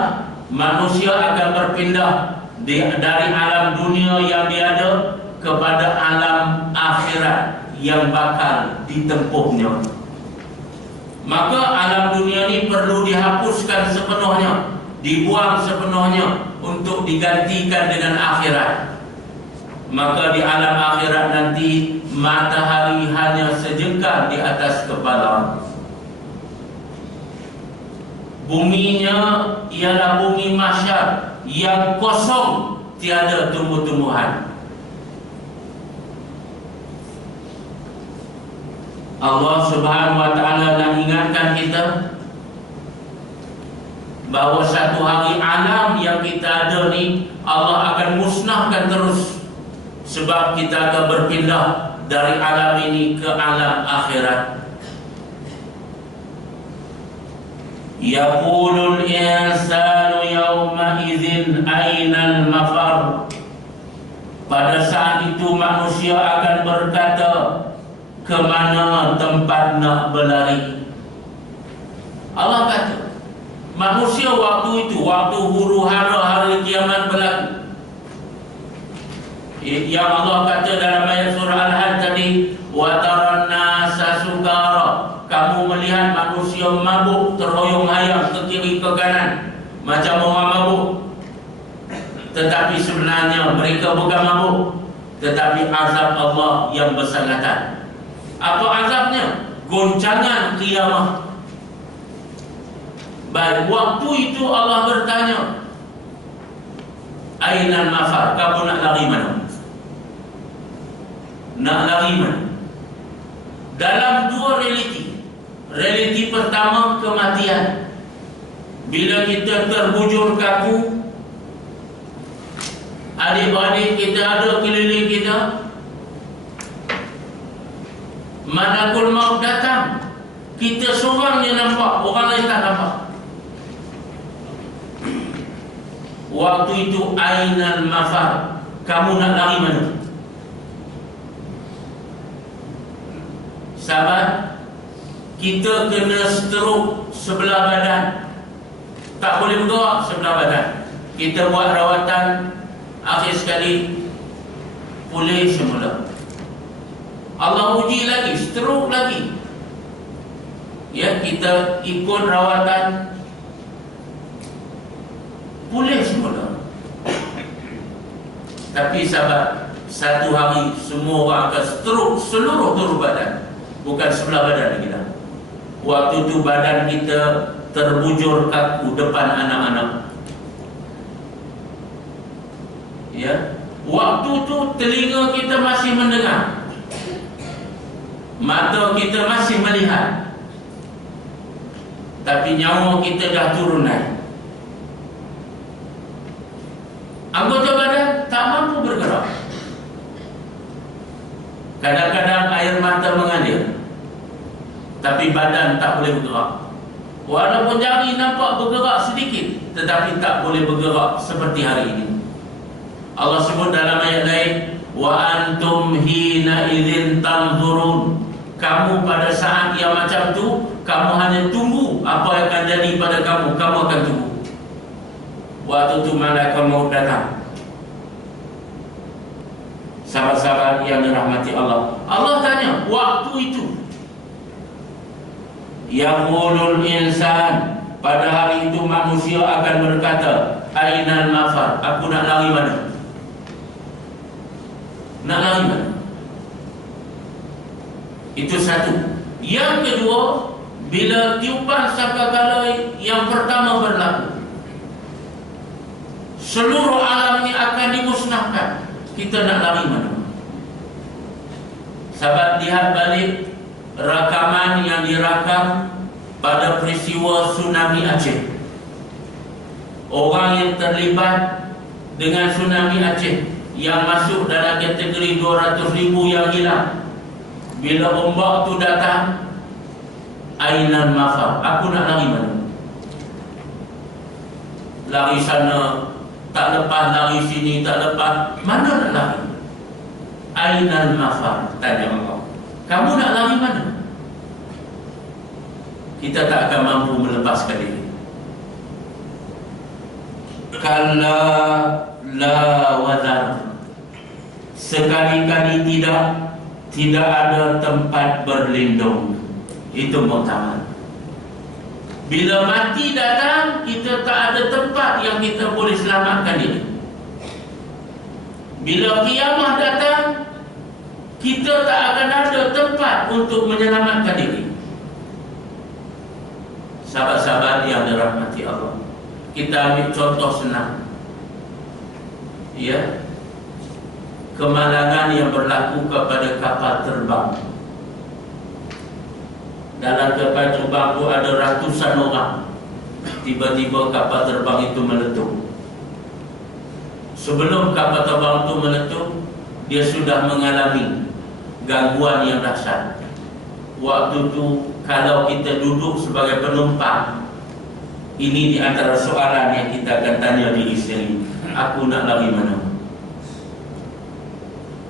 manusia akan berpindah dari alam dunia yang dia ada kepada alam akhirat yang bakal ditempuhnya. Maka alam dunia ini perlu dihapuskan sepenuhnya, dibuang sepenuhnya untuk digantikan dengan akhirat. Maka di alam akhirat nanti matahari hanya sejengkal di atas kepala. Buminya ialah bumi mahsyar yang kosong, tiada tumbuh-tumbuhan. Allah Subhanahu wa taala nak ingatkan kita bahawa satu hari alam yang kita ada ni Allah akan musnahkan terus, sebab kita akan berpindah dari alam ini ke alam akhirat. Yaqulul insanu yawma idzin ainal mafar. Pada saat itu manusia akan berkata, ke mana tempat nak berlari? Allah kata, manusia waktu itu, waktu huru-hara hari kiamat berlaku, yang Allah kata dalam ayat surah Al-Hajj tadi, wa taran nasa sukara, kamu melihat manusia mabuk terhoyong-hayang ke kiri ke kanan macam orang mabuk, tetapi sebenarnya mereka bukan mabuk, tetapi azab Allah yang bersangatan. Apa azabnya? Goncangan kiamat. Baik, waktu itu Allah bertanya, Ainal mafar, kamu nak lari mana? Nak lari mana? Dalam dua realiti. Realiti pertama, kematian. Bila kita terbujur kaku, adik-adik kita ada keliling kita, manakul maut datang, kita seorang yang nampak, orang lain tak nampak. Waktu itu ainal mafar, kamu nak lari mana? Sahabat, kita kena stroke sebelah badan, tak boleh bergerak sebelah badan. Kita buat rawatan, akhir sekali pulih semula. Allah uji lagi, stroke lagi. Ya, kita ikut rawatan, pulih semula. Tapi sahabat, satu hari semua orang akan stroke seluruh tubuh badan, bukan sebelah badan lagi dah. Waktu itu badan kita terbujur kaku depan anak-anak. Ya, waktu itu telinga kita masih mendengar, mata kita masih melihat, tapi nyawa kita dah turun naik. Anggota badan tak mampu bergerak. Kadang-kadang air mata mengalir, tapi badan tak boleh bergerak. Walaupun jari nampak bergerak sedikit, tetapi tak boleh bergerak seperti hari ini. Allah sebut dalam ayat lain, wa antum hina idzin tanzurun. Kamu pada saat yang macam tu, kamu hanya tunggu apa yang akan jadi pada kamu akan tunggu. Waktu itu malaikat maut datang. Sahabat-sahabat yang dirahmati Allah, Allah tanya, waktu itu yaqulul insan, pada hari itu manusia akan berkata, ainal mafar, aku nak lari mana? Nak lari mana? Itu satu. Yang kedua, bila tiupan sangkakala yang pertama berlaku, seluruh alam ini akan dimusnahkan. Kita nak lari mana? Sahabat, lihat balik rakaman yang dirakam pada peristiwa tsunami Aceh. Orang yang terlibat dengan tsunami Aceh, yang masuk dalam kategori 200,000 yang hilang. Bila ombak tu datang, ainal mafar, aku nak lari mana? Lari sana tak lepas, lari sini tak lepas, mana nak lari? Ainal mafar, tanya Allah, kamu nak lari mana? Kita tak akan mampu melepaskan diri. Kalla la wazar, sekali-kali tidak ada tempat berlindung. Itu muktamad. Bila mati datang, kita tak ada tempat yang kita boleh selamatkan diri. Bila kiamat datang, kita tak akan ada tempat untuk menyelamatkan diri. Sahabat-sahabat yang dirahmati Allah, kita ambil contoh senang. Ya, kemalangan yang berlaku kepada kapal terbang. Dalam kapal terbang itu ada ratusan orang. Tiba-tiba kapal terbang itu meletup. Sebelum kapal terbang itu meletup, dia sudah mengalami gangguan yang dahsyat. Waktu itu, kalau kita duduk sebagai penumpang, ini di antara soalan yang kita akan tanya diri sendiri. Aku nak lari mana?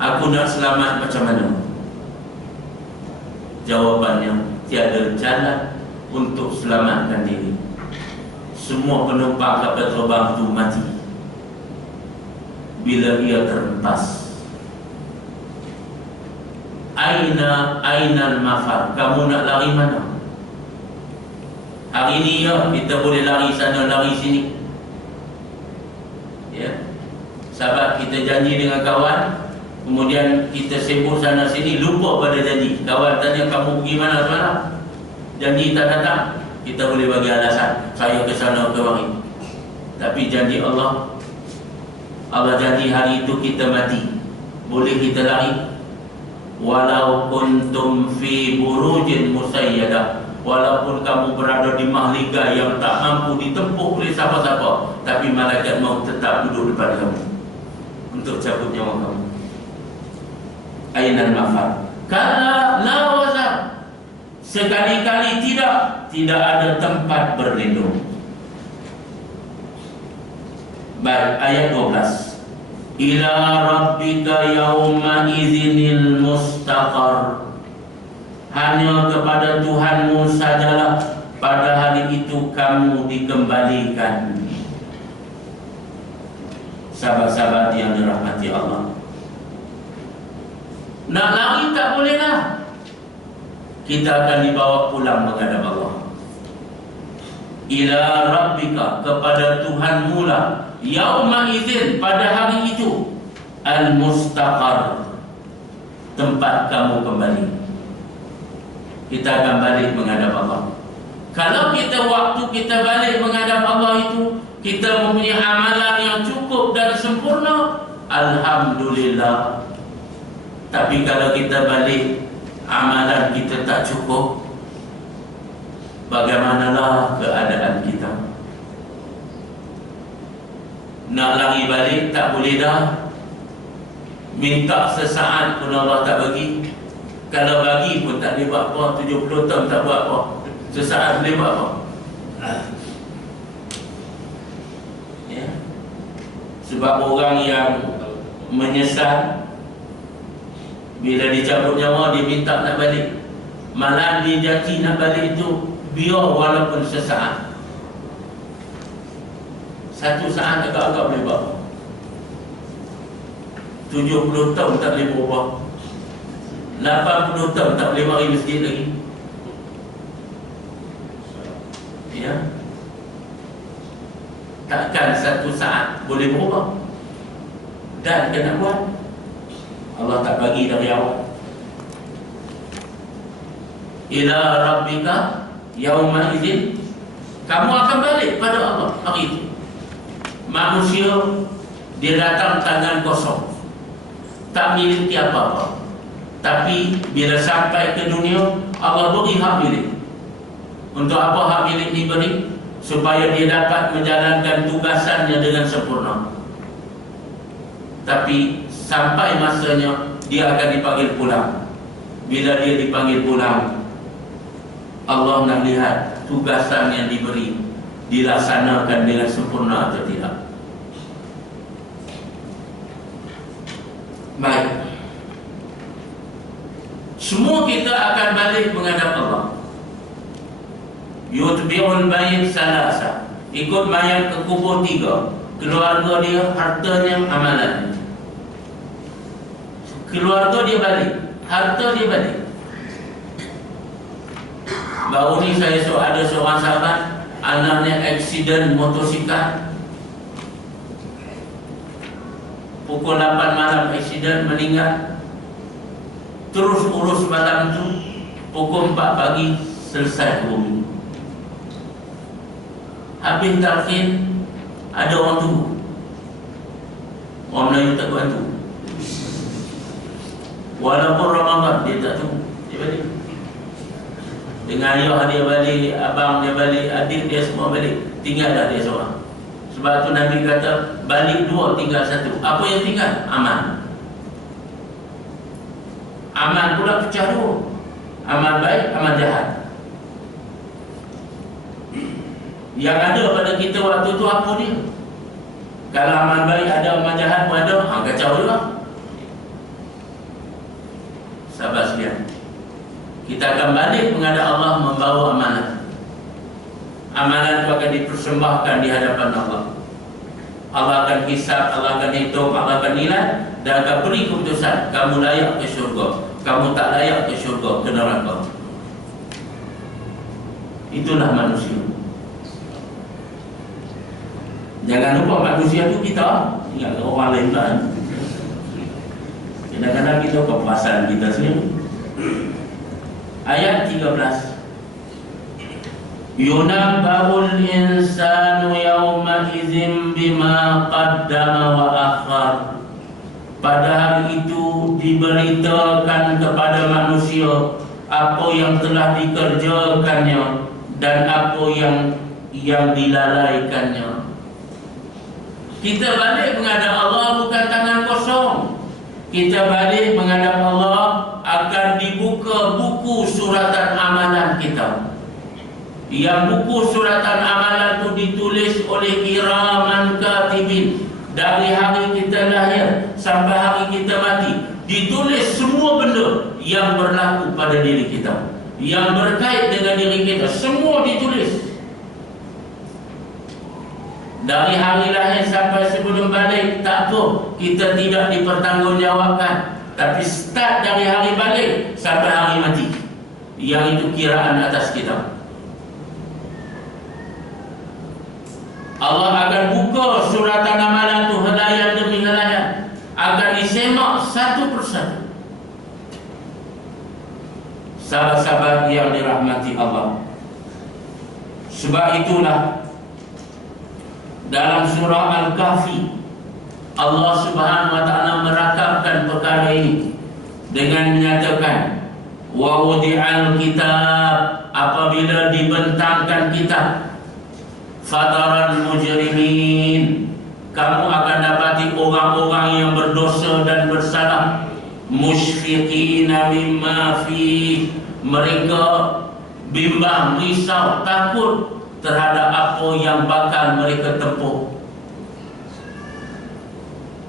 Aku nak selamat macam mana? Jawabannya, tiada jalan untuk selamatkan diri. Semua penumpang kapal terbang itu mati bila ia terhempas. Ainal mafar, kamu nak lari mana? Hari ini ya, kita boleh lari sana, lari sini. Ya, sahabat, kita janji dengan kawan, kemudian kita sibuk sana sini, lupa pada janji. Kawan tanya, kamu pergi mana semalam? Janji tak datang. Kita boleh bagi alasan, saya ke sana kemari. Tapi janji Allah, Allah janji hari itu kita mati, boleh kita lari. Walau kuntum fi burujin musayyadah, walaupun kamu berada di mahligai yang tak mampu ditempuh oleh siapa-siapa, tapi malaikat maut tetap duduk depan kamu untuk cabut nyawa kamu. Ainal mafar? Kala la wazar. Sekali-kali tidak ada tempat berlindung. Baik, ayat 12. Ila rabbika yawma idzinil mustaqar. Hanya kepada Tuhanmu sajalah pada hari itu kamu dikembalikan. Sahabat-sahabat yang dirahmati Allah, nak lari tak bolehlah. Kita akan dibawa pulang menghadap Allah. Ila rabbika, kepada Tuhanmu lah, yauma idzin, pada hari itu, al-mustaqar, tempat kamu kembali. Kita akan balik menghadap Allah. Kalau waktu kita balik menghadap Allah itu, kita mempunyai amalan yang cukup dan sempurna, alhamdulillah. Tapi kalau kita balik, amalan kita tak cukup, bagaimanalah keadaan kita? Nak lari balik tak boleh dah. Minta sesaat pun Allah tak bagi. Kalau bagi pun tak boleh buat apa. 70 tahun tak buat apa. Sesaat boleh buat apa? Ya. Sebab orang yang menyesal, bila dicabut nyawa dia minta nak balik, malah dia janji nak balik itu biar walaupun sesaat. Satu saat agak-agak boleh buat. 70 tahun tak boleh berubah. 80 tahun tak boleh mari masjid lagi. Ya. Takkan satu saat boleh berubah. Dan kena buat. Allah tak bagi dari awal. Ila rabbika yauma idzin, kamu akan balik pada Allah hari itu. Manusia dia datang tangan kosong, tak miliki apa-apa. Tapi bila sampai ke dunia, Allah beri hak milik. Untuk apa hak milik diberi? Supaya dia dapat menjalankan tugasannya dengan sempurna. Tapi sampai masanya dia akan dipanggil pulang. Bila dia dipanggil pulang, Allah nak lihat tugasan yang diberi dilaksanakan dengan sempurna atau tidak. Baik, semua kita akan balik menghadap Allah. Yutbi'ul mayit salasa, ikut mayat ke kubur 3. Keluarga dia, hartanya, amalannya. Keluarga dia balik, harta dia balik. Baru ni saya ada seorang sahabat, anaknya aksiden motosikal. Pukul 8 malam aksiden, meninggal. Terus urus malam tu, pukul 4 pagi selesai bumi. Habis talqin, ada orang tunggu. Orang Melayu tak bantu. Walaupun Ramadan dia tak tunggu, dia balik. Dengan ayah dia balik, abang dia balik, adik dia semua balik. Tinggal dah dia seorang. Sebab tu Nabi kata, balik 2 tinggal 1. Apa yang tinggal? Amal. Amal pula pecah 2. Amal baik, amal jahat. Yang ada pada kita waktu tu apa dia? Kalau amal baik ada, amal jahat pun ada, kacau juga. Sahabat sekalian, kita akan balik menghadap Allah membawa amalan. Amalan itu akan dipersembahkan di hadapan Allah. Allah akan hisab, Allah akan hitung, Allah akan nilai, dan akan beri keputusan. Kamu layak ke syurga, kamu tak layak ke syurga, ke neraka. Itulah manusia. Jangan lupa manusia itu kita, ingat orang lain kan. Kadang-kadang kita kepuasan kita sendiri. Ayat 13. Yunabba'ul insanu yawma idzin bima qaddama wa akhar. Pada hari itu diberitakan kepada manusia apa yang telah dikerjakannya dan apa yang dilalaikannya. Kita balik menghadap Allah bukan tangan kosong. Kita balik menghadap Allah akan dibuka buku suratan amalan kita. Yang buku suratan amalan itu ditulis oleh kiraman katibin. Dari hari kita lahir sampai hari kita mati, ditulis semua benda yang berlaku pada diri kita, yang berkait dengan diri kita, semua ditulis. Dari hari lahir sampai sebelum balik, tak apa, kita tidak dipertanggungjawabkan. Tapi start dari hari balik sampai hari mati, yang itu kiraan atas kita. Allah akan buka suratan amalan itu helayan demi helayan, akan disemak satu persatu. Sahabat-sahabat yang dirahmati Allah, sebab itulah dalam surah Al-Kahfi Allah Subhanahu wa ta'ala merakabkan perkara ini dengan menyatakan wa wudi'al kitab, apabila dibentangkan kitab, fataral mujrimin, kamu akan dapati orang-orang yang berdosa dan bersalah, musyfiqina mimma fi, mereka bimbang, risau, takut terhadap apa yang bakal mereka tempuh.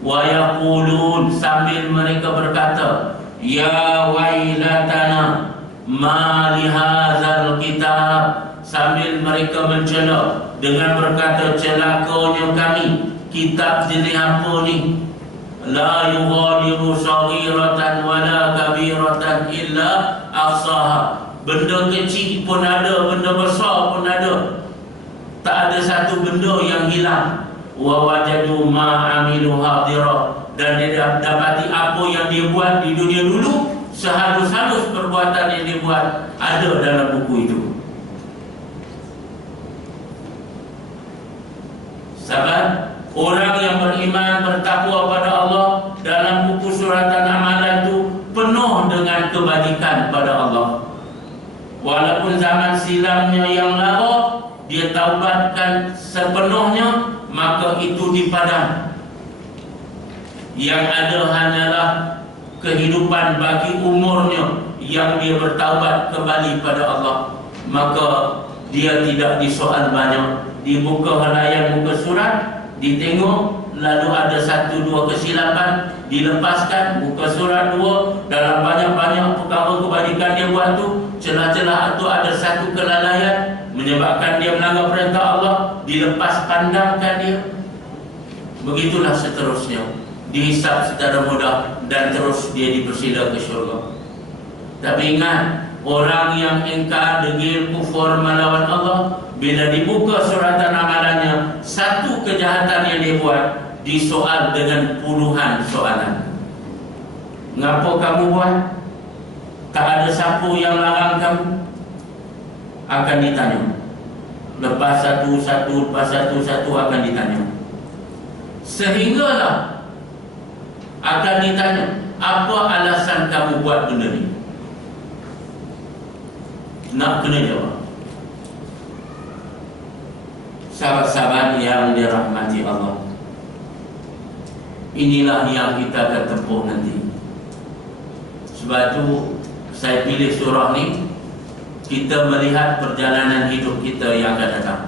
Wa yaqulun, sambil mereka berkata, ya wailatana ma li hadzal kitab, sambil mereka mencela dengan berkata, celakanya kami, kitab jenis apa ni? La yughadiru saghiratan wala kabiratan illa ahsaha, benda kecil pun ada, benda besar pun ada, tak ada satu benda yang hilang. Wa wajadu ma amilu hadira, dan dia dapati apa yang dia buat di dunia dulu, sehalus-halus perbuatan yang dia buat ada dalam buku itu. Sahabat, orang yang beriman bertakwa pada Allah, dalam buku suratan amalan itu penuh dengan kebajikan pada Allah. Walaupun zaman silamnya yang lalu dia taubatkan sepenuhnya, maka itu dipadam. Yang ada hanyalah kehidupan bagi umurnya yang dia bertaubat kembali pada Allah, maka dia tidak disoal banyak. Dibuka halayan muka surat, ditengok, lalu ada satu dua kesilapan, dilepaskan, muka surat dua, dalam banyak-banyak perkara kebajikan dia buat tu, celah-celah itu ada satu kelalaian menyebabkan dia melanggar perintah Allah, dilepas pandangkan dia. Begitulah seterusnya, dihisap secara mudah dan terus dia dipersila ke syurga. Tapi ingat, orang yang ingkar, degil, kufur melawan Allah, bila dibuka suratan amalannya, satu kejahatan yang dia buat disoal dengan puluhan soalan. Ngapa kamu buat? Tak ada siapa yang larang kamu? Akan ditanya. Lepas satu-satu, lepas satu-satu akan ditanya. Sehinggalah akan ditanya, apa alasan kamu buat benda ni? Nak kena jawab. Sahabat-sahabat yang dirahmati Allah, inilah yang kita akan tempuh nanti. Sebab itu saya pilih surah ni, kita melihat perjalanan hidup kita yang akan datang.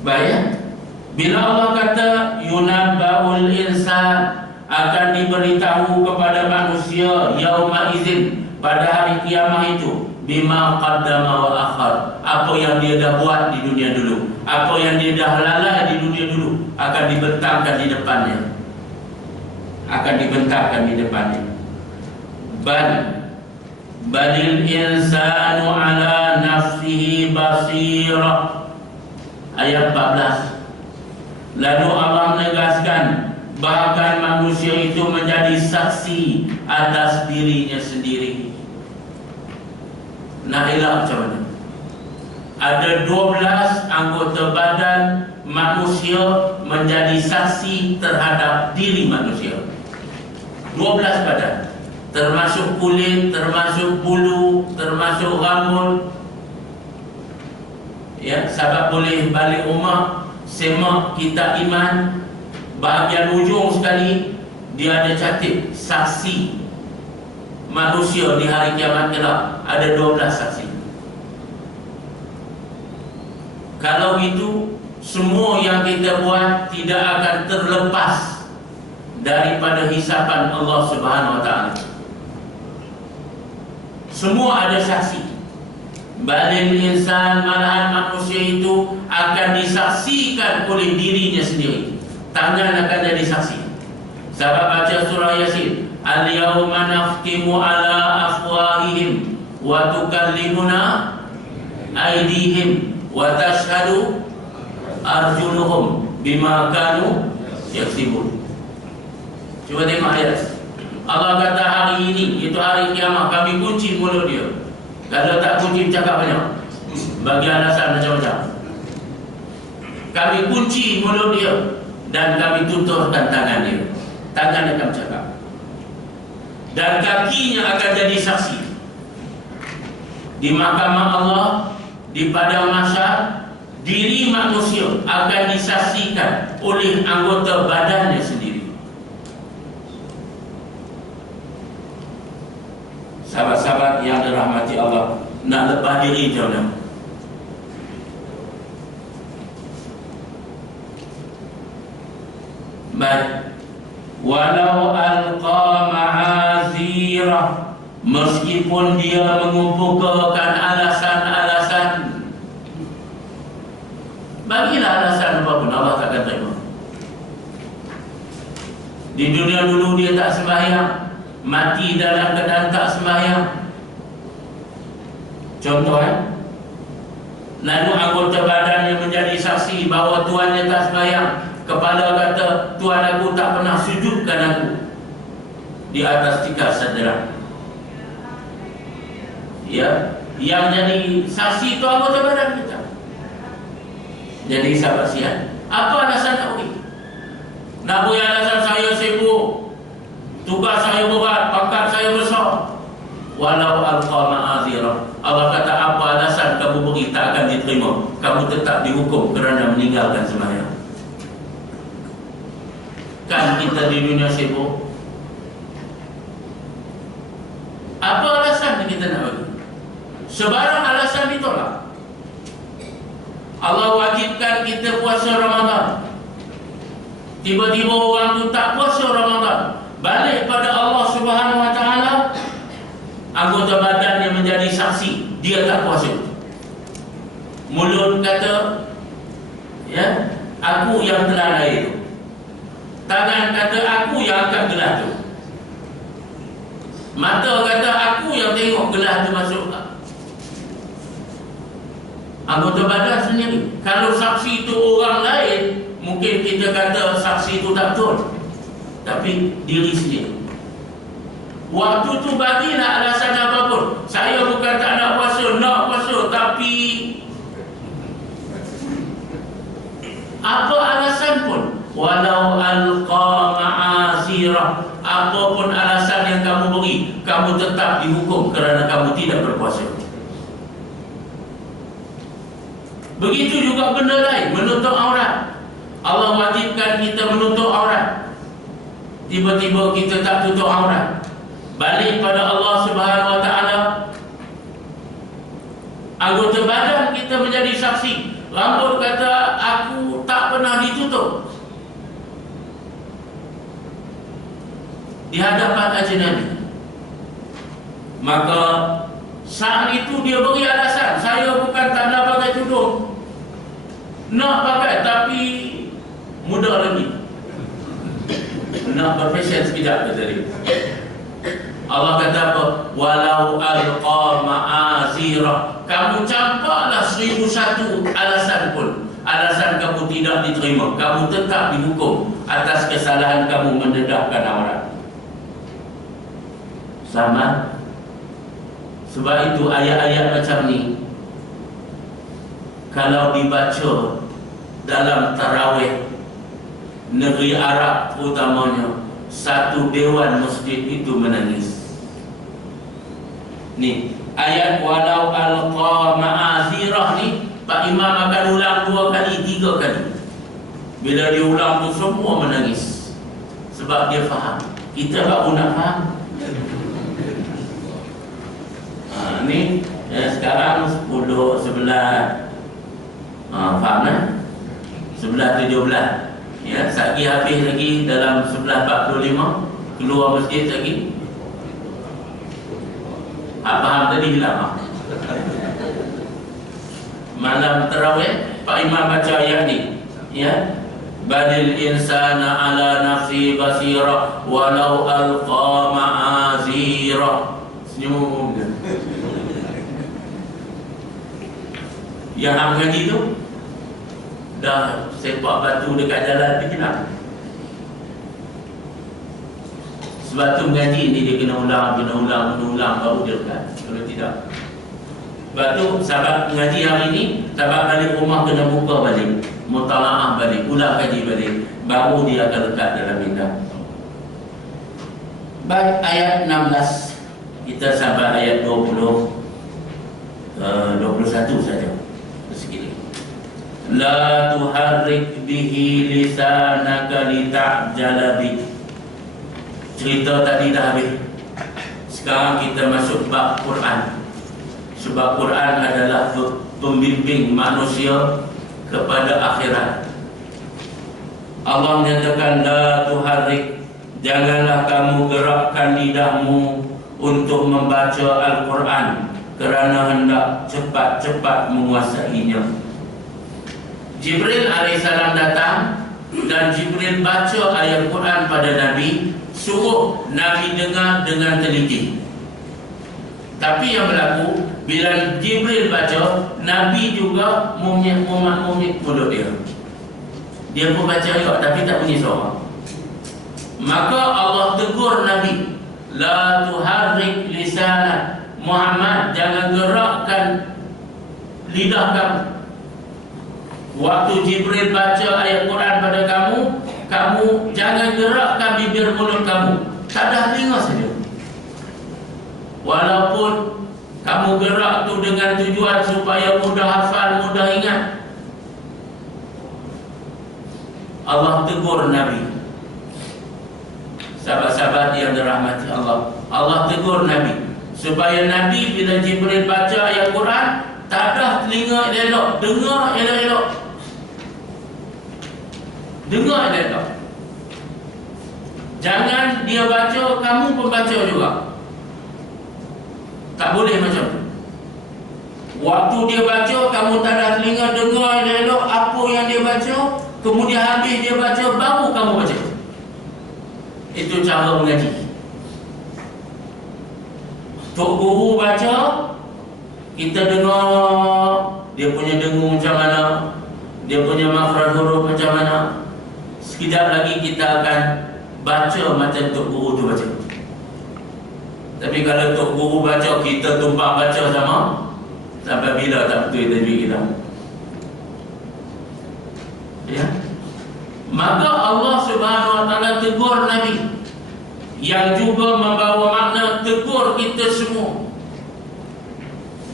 Baik, bila Allah kata yunabba'ul insan, akan diberitahu kepada manusia yauma izin, pada hari kiamat itu, bima qaddama wa akhar, apa yang dia dah buat di dunia dulu, apa yang dia dah lalai di dunia dulu, akan dibentangkan di depannya. Akan dibentangkan di depannya. Balil insanu ala nafsihi basirah. Ayat 14. Lalu Allah menegaskan, bahkan manusia itu menjadi saksi atas dirinya sendiri. Nak elak macam mana? ada 12 anggota badan manusia menjadi saksi terhadap diri manusia. 12 badan, termasuk kulit, termasuk bulu, termasuk rambut. Ya, sahabat boleh balik rumah, semak kitab iman, bahagian ujung sekali dia ada catat saksi manusia di hari kiamat kelak, ada 12 saksi. Kalau itu, semua yang kita buat tidak akan terlepas daripada hisaban Allah Subhanahu wa taala. Semua ada saksi. Balil insan, malahan manusia itu akan disaksikan oleh dirinya sendiri. Tangan akan jadi saksi. Sahabat baca surah Yasin, al-yawma nakhtimu ala afwahihim wa tukallimuna aydihim wa tashhadu arjuluhum bima kanu yaksibun. Cuba tengok ayat. Allah kata hari ini, itu hari kiamat, kami kunci mulut dia. Kalau tak kunci cakap banyak, bagi alasan macam-macam. Kami kunci mulut dia dan kami tuturkan tangan dia. Tangan akan bercakap dan kakinya akan jadi saksi di mahkamah Allah, di padang mahsyar. Diri manusia akan disaksikan oleh anggota badannya sendiri. Sahabat-sahabat yang dirahmati Allah, nak lepas diri macam mana? Baik. Walau alqa ma'azirah, meskipun dia mengumpulkan alasan-alasan, bagilah alasan apapun, Allah takkan terima. Di dunia dulu dia tak sembahyang, mati dalam keadaan tak sembahyang. Contoh lalu anggota badannya menjadi saksi bahawa tuannya tak sembahyang. Kepala kata, Tuhan aku tak pernah sujudkan aku di atas tikar sedera. Ya, yang jadi saksi itu anggota badan kita. Jadi sahabat sihat, apa alasan tak boleh? Nak boleh alasan saya sibuk, tugas saya berat, pangkat saya besar. Walau alqa ma'azirah, Allah kata apa alasan kamu beri tak akan diterima, kamu tetap dihukum kerana meninggalkan sembahyang. Kan kita di dunia sibuk, apa alasan kita nak bagi? Sebarang alasan ditolak. Allah wajibkan kita puasa Ramadan, tiba-tiba orang tu tak puasa Ramadan, balik pada Allah Subhanahu wa taala, anggota badan yang menjadi saksi dia tak puasa. Mulut kata, ya, aku yang telah lahir itu. Tangan kata, aku yang angkat gelas tu. Mata kata, aku yang tengok gelas tu masuk. Anggota badan sendiri. Kalau saksi itu orang lain, mungkin kita kata saksi itu tak betul. Tapi diri sendiri. Waktu tu bagilah alasan apapun. Saya bukan tak nak puasa, nak puasa, tapi apa alasan pun, walau alqa ma'azirah, apapun alasan yang kamu beri, kamu tetap dihukum kerana kamu tidak berpuasa. Begitu juga benda lain, menutup aurat. Allah wajibkan kita menutup aurat, tiba-tiba kita tak tutup aurat, balik pada Allah Subhanahu wa taala. Anggota badan kita menjadi saksi. Rambut kata, aku tak pernah ditutup di hadapan ajnabi. Maka saat itu dia beri alasan, saya bukan tak nak pakai tudung, nak pakai tapi muda lagi, nak berfashion sekejap kata dia. Allah kata apa? Walau alqa ma'azirah, kamu campaklah 1001 alasan pun, alasan kamu tidak diterima, kamu tetap dihukum atas kesalahan kamu mendedahkan aurat. Sama. Sebab itu ayat-ayat macam ni kalau dibaca dalam tarawih negeri Arab terutamanya, satu dewan masjid itu menangis. Ni ayat walau alqa ma'azirah ni Pak Imam akan ulang 2 kali, 3 kali. Bila dia ulang tu semua menangis, sebab dia faham. Kita tak pun nak faham. Ni sekarang 10, 11, faham kan? 11, 17. Ya, sekali habis lagi dalam 11.45 keluar masjid lagi. Faham tadi hilang. Malam tarawih Pak Imam baca ayat ni, ya, balil insana ala nafsi basira walau alqa ma'azira. Senyum dia. Yang hang mengaji tu dah sepak batu dekat jalan tu kenapa? Sebab tu mengaji ni dia kena ulang baru dia dekat. Kalau tidak, sebab tu sahabat mengaji hari ni, sahabat balik rumah kena buka balik, mutalaah balik, ulang kaji balik, baru dia akan lekat dalam minda. Baik, ayat 16 kita sampai ayat 21 saja. Sekali. La tuharrik bihi lisanaka lita'jala bih. Cerita tadi dah habis. Sekarang kita masuk bab Quran. Sebab Quran adalah pembimbing manusia kepada akhirat. Allah menyatakan la tuharrik, janganlah kamu gerakkan lidahmu untuk membaca Al-Quran kerana hendak cepat-cepat menguasainya. Jibril AS datang dan Jibril baca ayat Quran pada Nabi, suruh Nabi dengar dengan teliti. Tapi yang berlaku, bila Jibril baca, Nabi juga mumit mulut dia. Dia pun baca juga, tapi tak bunyi suara. Maka Allah tegur Nabi, la tuharrik lisanak, Muhammad, jangan gerakkan lidah kamu. Waktu Jibril baca ayat Quran pada kamu jangan gerakkan bibir mulut kamu. Tak ada telinga saja. Walaupun kamu gerak tu dengan tujuan supaya mudah hafal, mudah ingat. Allah tegur Nabi. Sahabat-sahabat yang dirahmati Allah, Allah tegur Nabi supaya Nabi bila Jibril baca ayat Quran, tak ada telinga elok, dengar elok-elok. Dengar elok. Jangan dia baca, kamu pun baca juga. Tak boleh macam tu. Waktu dia baca, kamu tak ada telinga, dengar elok apa yang dia baca, kemudian habis dia baca, baru kamu baca. Itu cara mengaji. Tok guru baca, kita dengar dia punya dengung macam mana, dia punya makhraj huruf macam mana. Sekejap lagi kita akan baca macam tok guru tu baca. Tapi kalau tok guru baca, kita tumpang baca sama, sampai bila tak betul tajwid kita. Ya. Maka Allah Subhanahu wa taala tegur Nabi, yang juga membawa makna tegur kita semua.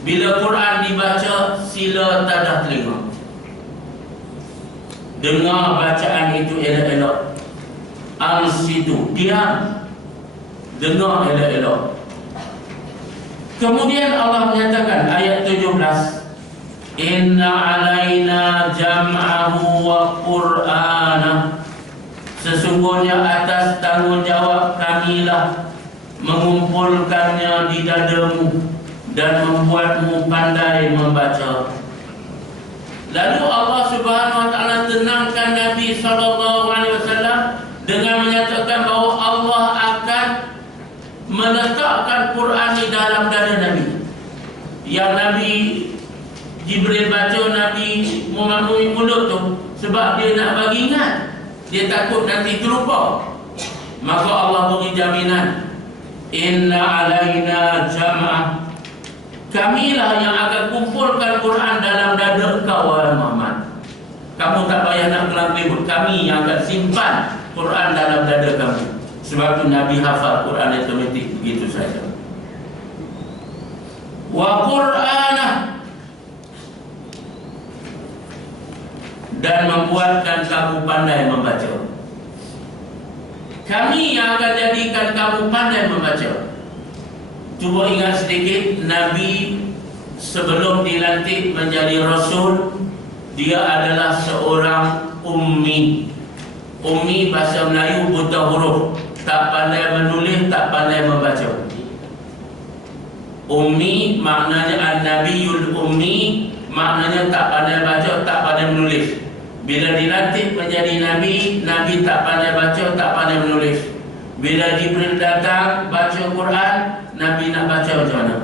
Bila Quran dibaca, sila tadah telinga, dengar bacaan itu elok-elok. Ansitu, diam, dengar elok-elok. Kemudian Allah menyatakan ayat 17, inna alaina jam'ahu wa qur'ana, sesungguhnya atas tanggungjawab kamilah mengumpulkannya di dadamu dan membuatmu pandai membaca. Lalu Allah Subhanahu wa taala tenangkan Nabi SAW dengan menyatakan bahawa Allah akan meletakkan Quran di dalam dada Nabi. Yang Nabi Jibril baca, Nabi memamui mulut tu sebab dia nak bagi ingat. Dia takut nanti terlupa. Maka Allah beri jaminan, inna alaina jam'ah, Kamilah yang akan kumpulkan Quran dalam dada engkau, wahai Muhammad. Kamu tak payah nak kelam ribut. Kami yang akan simpan Quran dalam dada kamu. Sebab itu Nabi hafal Quran otomatik begitu saja. Wa Qur'anah, dan membuatkan kamu pandai membaca. Kami yang akan jadikan kamu pandai membaca. Cuba ingat sedikit, Nabi sebelum dilantik menjadi Rasul, dia adalah seorang ummi. Ummi bahasa Melayu buta huruf, tak pandai menulis, tak pandai membaca. Ummi maknanya an-nabiyul ummi, maknanya tak pandai baca, tak pandai menulis. Bila dilantik menjadi Nabi, Nabi tak pandai baca, tak pandai menulis. Bila Jibril datang baca Quran, Nabi nak baca macam mana?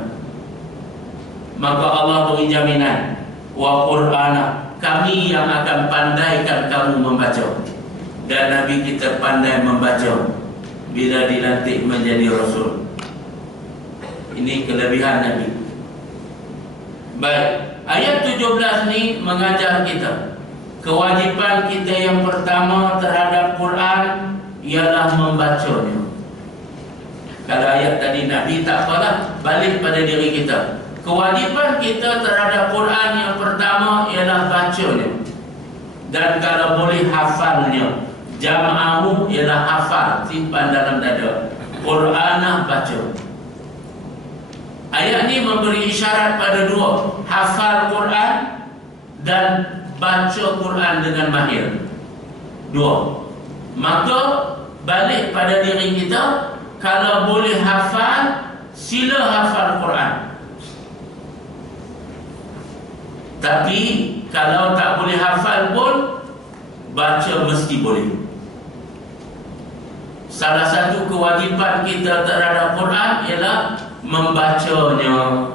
Maka Allah beri jaminan, wa Qur'ana, kami yang akan pandaikan kamu membaca. Dan Nabi kita pandai membaca bila dilantik menjadi Rasul. Ini kelebihan Nabi. Baik, ayat 17 ni mengajar kita kewajipan kita yang pertama terhadap Quran ialah membacanya. Kalau ayat tadi Nabi tak apalah, balik pada diri kita. Kewajipan kita terhadap Quran yang pertama ialah bacanya. Dan kalau boleh hafalnya. Jam'ahu ialah hafal, simpan dalam dada. Qur'anah, baca. Ayat ini memberi isyarat pada dua, hafal Quran dan baca Quran dengan mahir. Dua. Maka balik pada diri kita, kalau boleh hafal, sila hafal Quran. Tapi kalau tak boleh hafal pun, baca mesti boleh. Salah satu kewajipan kita terhadap Quran ialah membacanya.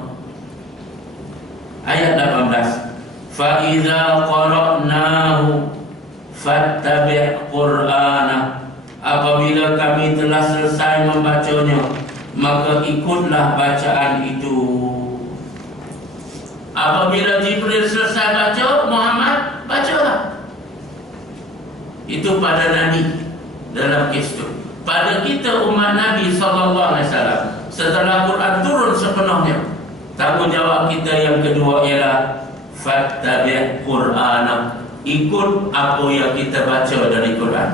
Ayat 18. Fa idza qara'nahu fattabi' Qur'ana. Apabila kami telah selesai membacanya, maka ikutlah bacaan itu. Apabila Jibril selesai baca, Muhammad bacalah. Itu pada Nabi dalam kes itu. Pada kita umat Nabi SAW, setelah Quran turun sepenuhnya, tanggungjawab kita yang kedua ialah fattabi' Qur'ana, ikut apa yang kita baca dari Quran.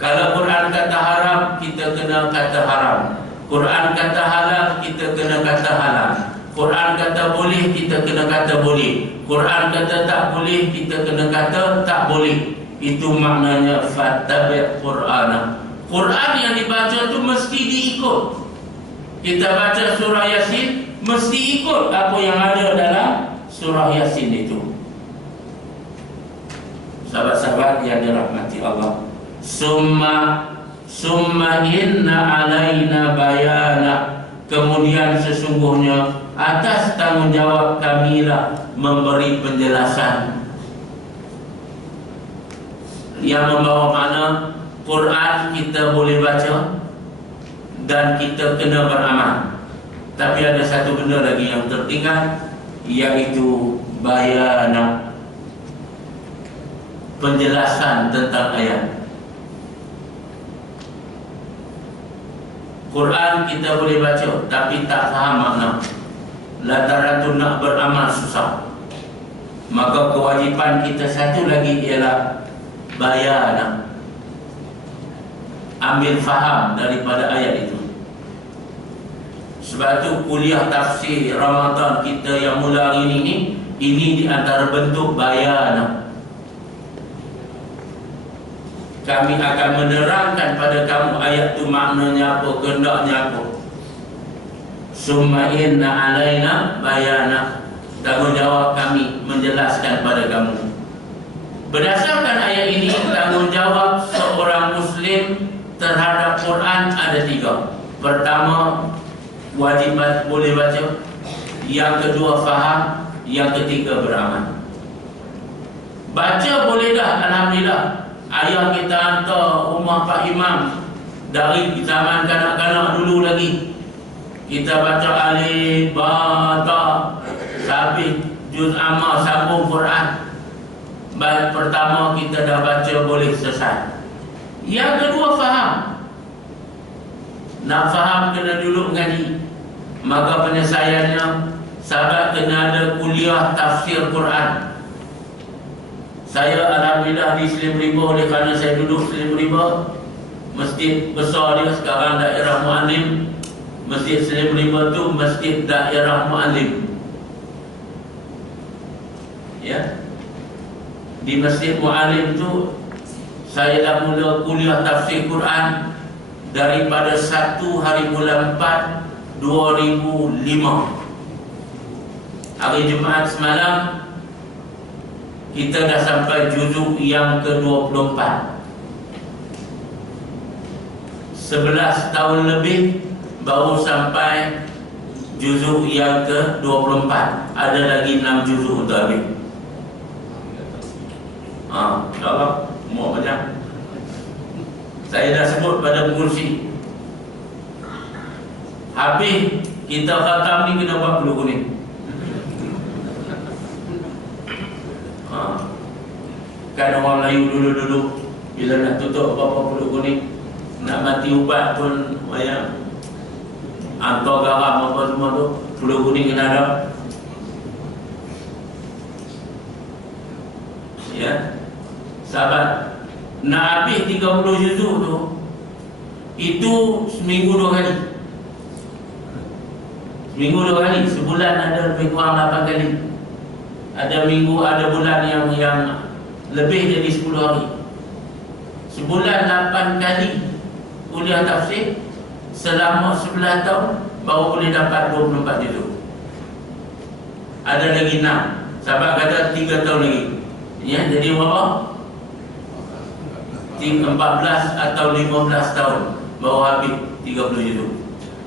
Kalau Quran kata haram, kita kena kata haram. Quran kata halal, kita kena kata halal. Quran kata boleh, kita kena kata boleh. Quran kata tak boleh, kita kena kata tak boleh. Itu maknanya fattabi' Qur'ana. Quran yang dibaca itu mesti diikut. Kita baca surah Yasin, mesti ikut apa yang ada dalam surah Yasin itu. Sahabat-sahabat yang dirahmati Allah, Summa inna alaina bayana. Kemudian sesungguhnya atas tanggungjawab kamilah memberi penjelasan. Yang membawa makna Quran kita boleh baca dan kita kena beramal. Tapi ada satu benda lagi yang tertinggal, iaitu bayana, penjelasan tentang ayat. Quran kita boleh baca tapi tak faham makna, lantaran tu nak beramal susah. Maka kewajipan kita satu lagi ialah bayana, ambil faham daripada ayat itu. Sebab tu kuliah tafsir Ramadan kita yang mula hari ini di antara bentuk bayana. Kami akan menerangkan pada kamu ayat itu maknanya apa, kehendaknya apa. Summa inna alaina bayana, tanggungjawab kami menjelaskan pada kamu. Berdasarkan ayat ini, tanggungjawab seorang Muslim terhadap Quran ada tiga. Pertama, wajib boleh baca. Yang kedua, faham. Yang ketiga, beramal. Baca boleh dah, alhamdulillah. Ayah kita hantar rumah Pak Imam dari zaman kanak-kanak dulu lagi. kita baca alif, ba, ta, sampai juz amma, sambung Quran. Baik pertama kita dah baca boleh selesai. Yang kedua faham. Nak faham kena duduk mengaji. Maka penyelesaiannya sahabat kena ada kuliah tafsir Quran. Saya alhamdulillah di Selim Riba, oleh kerana saya duduk Selim Riba, masjid besar dia sekarang daerah Mu'alim. Masjid Selim Riba tu masjid daerah Mu'alim. Ya. Di Masjid Mu'alim tu saya dah mula kuliah tafsir Quran daripada 1 hari bulan 4 2005. Hari Jumaat semalam kita dah sampai juzuk yang ke-24. 11 tahun lebih baru sampai juzuk yang ke-24. Ada lagi 6 juzuk untuk habis. InsyaAllah mau macam saya dah sebut pada pengurusi, habis kita khatam ni kena buat bulu kuning. Kan orang Melayu dulu-dulu bila nak tutup apa-apa bulu kuning, nak mati ubat pun banyak hantar garam apa semua tu, bulu kuning kena ada. Ya, sahabat, nak habis 30 juzuk tu, itu seminggu 2 kali. Seminggu 2 kali, sebulan ada lebih kurang 8 kali. Ada minggu, ada bulan yang lebih jadi 10 hari. Sebulan 8 kali kuliah tafsir, selama 11 tahun baru boleh dapat 24 juzuk. Ada lagi 6. Sahabat kata 3 tahun lagi. Ya, jadi berapa? 14 atau 15 tahun baru habis 30 juzuk.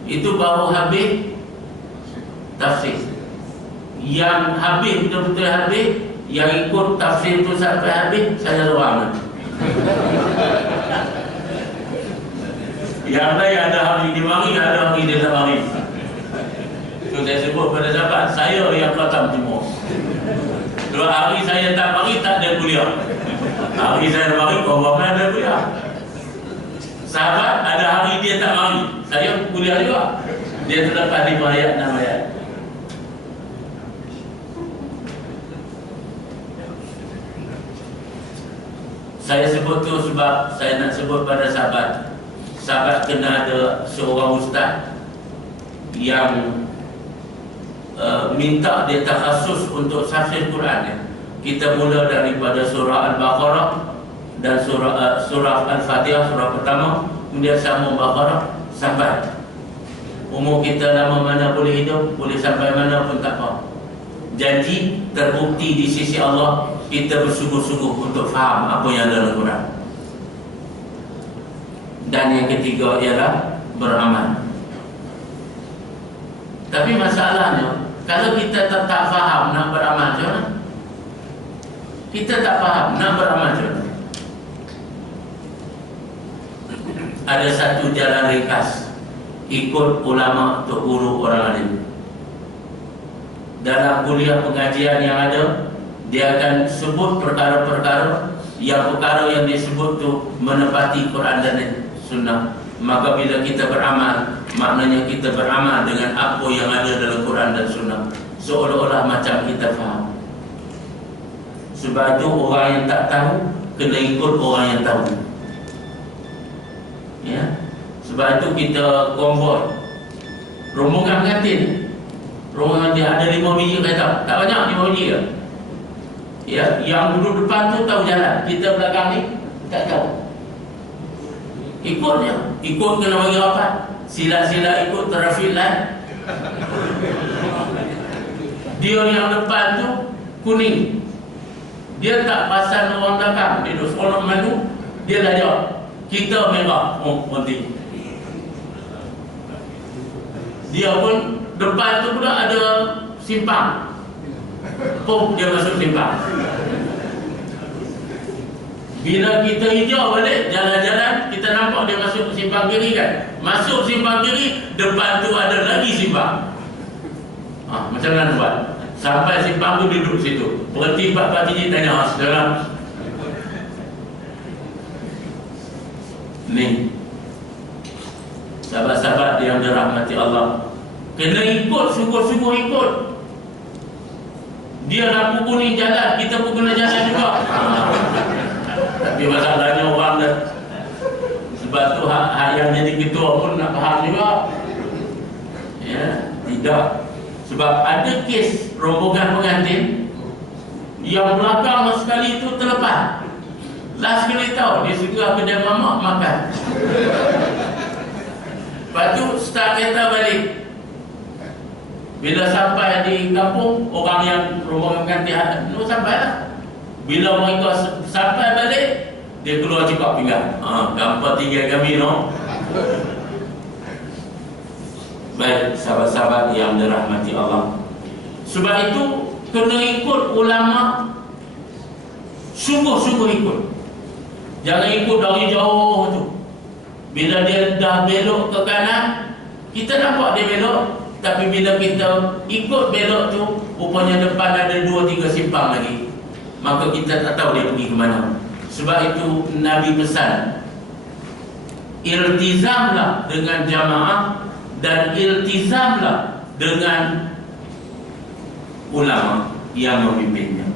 Itu baru habis tafsir. Yang habis, betul-betul habis, yang ikut tafsir itu sampai habis, saya seorang. Yang lain ada hari dia mari, ada hari dia tak mari. Itu saya sebut pada sahabat, saya yang khatam semua. 2 hari saya tak mari, tak ada kuliah. Hari saya mari, orang ada kuliah. Sahabat ada hari dia tak mari, saya kuliah juga. Dia terlepas 5 ayat, 6 ayat. Saya sebut tu sebab saya nak sebut pada sahabat, sahabat kena ada seorang ustaz yang minta dia takhasus untuk tafsir Quran. Kita mula daripada surah Al-Baqarah dan surah Al-Fatihah, surah pertama, kemudian sambung Baqarah sampai umur kita lama mana boleh hidup, boleh sampai mana pun tak apa. Janji terbukti di sisi Allah, kita bersungguh-sungguh untuk faham apa yang ada dalam Quran. Dan yang ketiga ialah beramal. Tapi masalahnya, kalau kita tak faham nak beramal macam mana? Kita tak faham nak beramal macam mana? Ada satu jalan ringkas, ikut ulama untuk guru orang alim. Dalam kuliah pengajian yang ada, dia akan sebut perkara-perkara yang dia sebut tu menepati Quran dan Sunnah. Maka bila kita beramal, maknanya kita beramal dengan apa yang ada dalam Quran dan Sunnah, seolah-olah macam kita faham. Sebab itu orang yang tak tahu kena ikut orang yang tahu. Ya, sebab itu kita konvoi rombongan pengantin. Rombongan dia ada 5 biji kereta, tak banyak 5 biji ke? Ya, yang duduk depan tu tahu jalan, kita belakang ni tak tahu. Ikut je, ikut kena bagi rapat, sila-sila ikut traffic light. Dia yang depan tu kuning, dia tak pasal orang belakang, dia duduk seronok maju, dia dah jawab, kita merah, berhenti. Dia pun depan tu pula ada simpang, dia masuk simpang. Bila kita hijau balik jalan-jalan, kita nak nampak dia masuk simpang kiri kan? Masuk simpang kiri, depan tu ada lagi simpang. Macam mana buat? Sampai simpang tu duduk situ. Berhenti 4 biji tanya, saudara, ni sahabat-sahabat yang dirahmati Allah, kena ikut, sungguh-sungguh ikut. Dia lampu kuning jalan, kita pun kena jalan juga. Tapi masalahnya orang dah, sebab tu hak yang jadi ketua pun nak faham juga. Ya, tidak. Sebab ada kes rombongan pengantin yang belakang sekali itu terlepas. Last kali tahu, dia singgah kedai mamak makan. Lepas tu start kereta balik. Bila sampai di kampung, orang yang rombongan pengantin sampai lah. Bila mereka sampai balik, dia keluar cekak pinggang. Gampang tinggal kami, no? Baik, sahabat-sahabat yang dirahmati Allah. Sebab itu kena ikut ulama, sungguh-sungguh ikut. Jangan ikut dari jauh tu. Bila dia dah belok ke kanan, kita nampak dia belok. Tapi bila kita ikut belok tu, rupanya depan ada 2-3 simpang lagi, maka kita tak tahu dia pergi ke mana. Sebab itu Nabi pesan, iltizamlah dengan jamaah dan iltizamlah dengan ulama yang memimpinnya.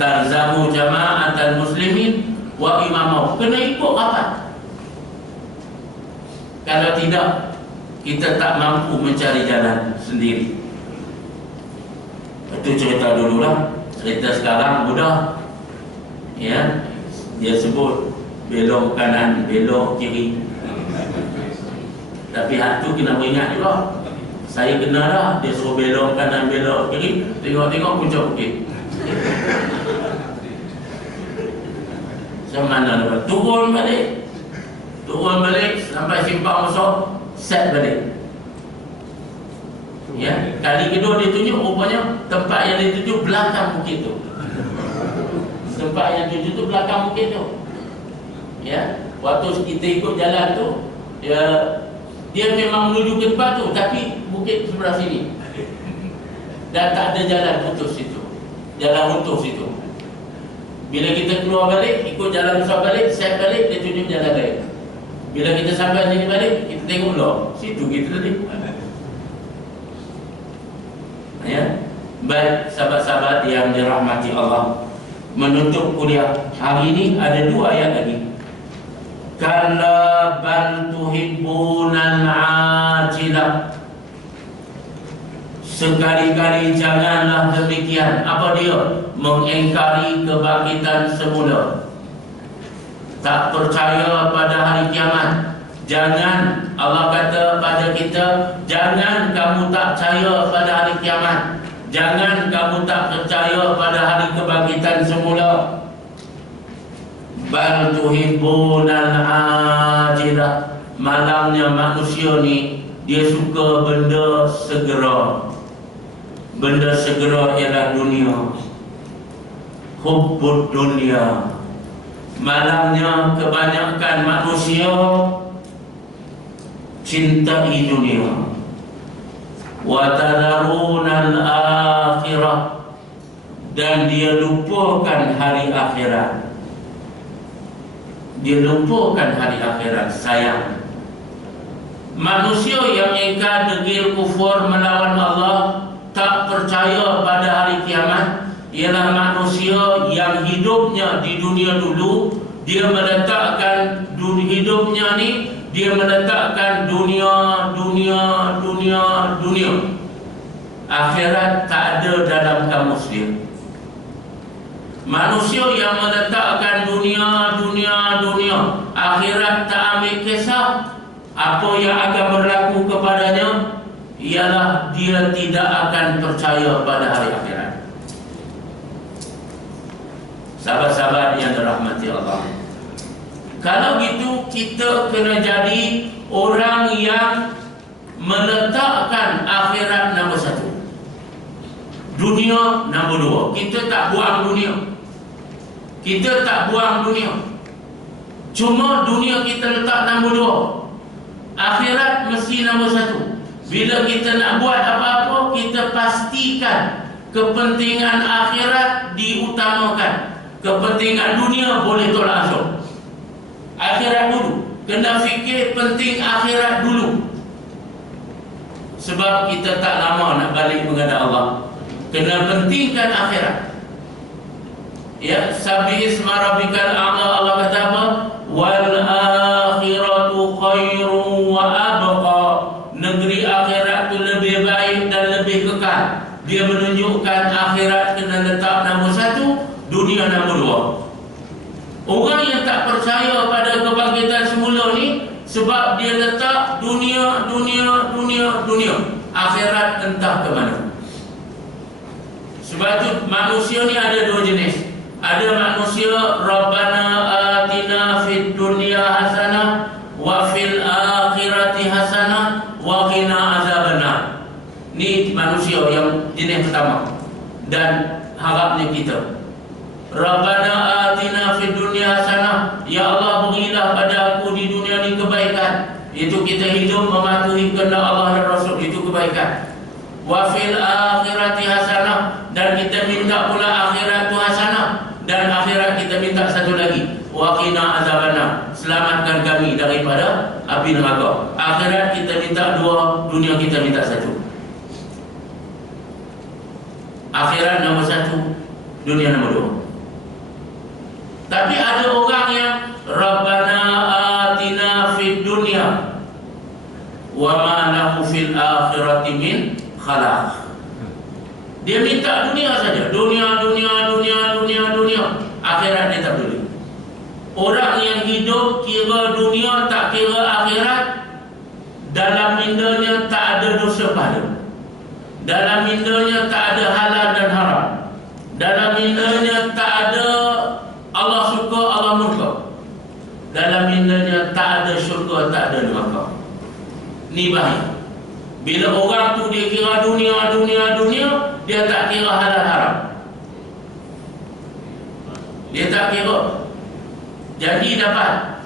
Talzamu jama'atal muslimin wa imamah. Kena ikut rapat. Kalau tidak, kita tak mampu mencari jalan sendiri. Itu cerita dululah. Cerita sekarang mudah. Ya, dia sebut belok kanan, belok kiri. Tapi hak tu kena beringat juga. Saya kenal dah, dia suruh belok kanan, belok kiri. Tengok-tengok puncak bukit. Macam mana dapat? Turun balik sampai simpang masuk, set balik. Ya, kali kedua dia tunjuk, rupanya tempat yang dia tunjuk belakang bukit tu. Tempat yang tunjuk tu belakang bukit tu. Ya, waktu kita ikut jalan tu, ya, dia memang menuju ke tempat tu, tapi bukit sebelah sini. Dan tak ada jalan putus situ. Jalan runtuh situ. Bila kita keluar balik, ikut jalan besar balik, set balik, dia tunjuk jalan lain. Bila kita sampai sini balik, kita tengok loh, situ kita tadi. Ya. Baik, sahabat-sahabat yang dirahmati Allah, menutup kuliah hari ini ada 2 ayat lagi. Kalla bal tuhibbunal ajilah. Sekali-kali janganlah demikian. Apa dia? Mengingkari kebangkitan semula. Tak percaya pada hari kiamat. Jangan, Allah kata pada kita, jangan kamu tak percaya pada hari kiamat. Jangan kamu tak percaya pada hari kebangkitan semula. Bal tuhibbunal ajilah. Malangnya manusia ni, dia suka benda segera. Benda segera ialah dunia. Hubbud dunia. Malangnya kebanyakan manusia cintai dunia. Wa tadarunal akhirah. Dan dia lupakan hari akhirat. Dia lupakan hari akhirat. Sayang. Manusia yang ingkar degil kufur melawan Allah, tak percaya pada hari kiamat, ialah manusia yang hidupnya di dunia dulu. Dia meletakkan hidupnya ni, dia meletakkan dunia. Akhirat tak ada dalam kamus dia. Manusia yang meletakkan dunia, akhirat tak ambil kisah, apa yang akan berlaku kepadanya, ialah dia tidak akan percaya pada hari akhirat. Sahabat-sahabat yang dirahmati Allah, kalau gitu kita kena jadi orang yang meletakkan akhirat nombor 1, dunia nombor 2. Kita tak buang dunia. Cuma dunia kita letak nombor 2, akhirat mesti nombor 1. Bila kita nak buat apa-apa, kita pastikan kepentingan akhirat diutamakan. Kepentingan dunia boleh tolak ansur. Akhirat dulu. Kena fikir penting akhirat dulu. Sebab kita tak lama nak balik menghadap Allah. Kena pentingkan akhirat. Ya, sabbi isma rabbikal a'la, Allah kata apa? Wal akhiratu khairun wa abqa. Negeri akhirat tu lebih baik dan lebih kekal. Dia menunjukkan akhirat kena letak nombor 1, dunia nombor 2. Orang yang tak percaya pada kebangkitan semula ni, sebab dia letak dunia. Akhirat entah ke mana. Sebab tu manusia ni ada 2 jenis. Ada manusia Rabbana atina fid dunya hasanah wa fil akhirati hasanah wa qina azabannar. Ni manusia yang jenis pertama. Dan harapnya kita, Rabbana atina fid dunya hasanah, ya Allah berilah pada aku di dunia ni kebaikan. Itu kita hidup mematuhi kehendak Allah dan Rasul, itu kebaikan. Wa fil akhirati hasanah, dan kita minta pula akhirat tu hasanah. Dan akhirat kita minta satu lagi, wa qina azabannar, selamatkan kami daripada api neraka. Akhirat kita minta 2, dunia kita minta 1. Akhirat nombor 1, dunia nombor 2. Tapi ada orang yang Rabbana atina fid dunya wa ma lahu fil akhirati min khalaq. Dia minta dunia saja, dunia. Akhirat dia tak peduli. Orang yang hidup kira dunia tak kira akhirat, dalam mindanya tak ada dosa pahala. Dalam mindanya tak ada halal dan haram. Dalam mindanya tak ada Allah suka, Allah murka. Dalam mindanya tak ada syurga, tak ada neraka. Ni bahaya. Bila orang tu dia kira dunia, dia tak kira halal haram. Dia tak kira. Jadi dapat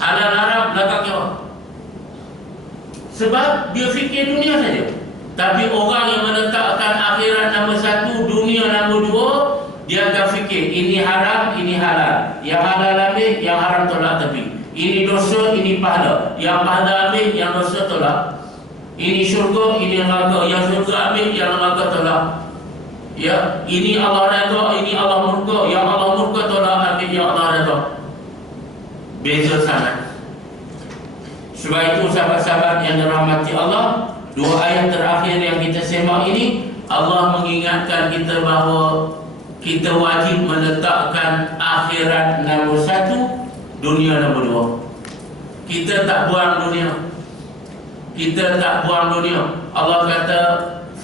halal haram belakang kira. Sebab dia fikir dunia saja. Tapi orang yang meletakkan akhirat nombor 1, dunia nombor 2, dia akan fikir ini haram, ini halal. Yang halal ambil, yang haram tolak tepi. Ini dosa, ini pahala. Yang pahala ambil, yang dosa tolak. Ini syurga, ini neraka. Yang syurga ambil, yang neraka tolak. Ya, ini Allah redha, ini Allah murka. Yang Allah murka tolak, ambil yang Allah redha. Beza sangat. Sebab itu sahabat-sahabat yang dirahmati Allah, 2 ayat terakhir yang kita semak ini, Allah mengingatkan kita bahawa kita wajib meletakkan akhirat nombor 1, dunia nombor 2. Kita tak buang dunia. Allah kata,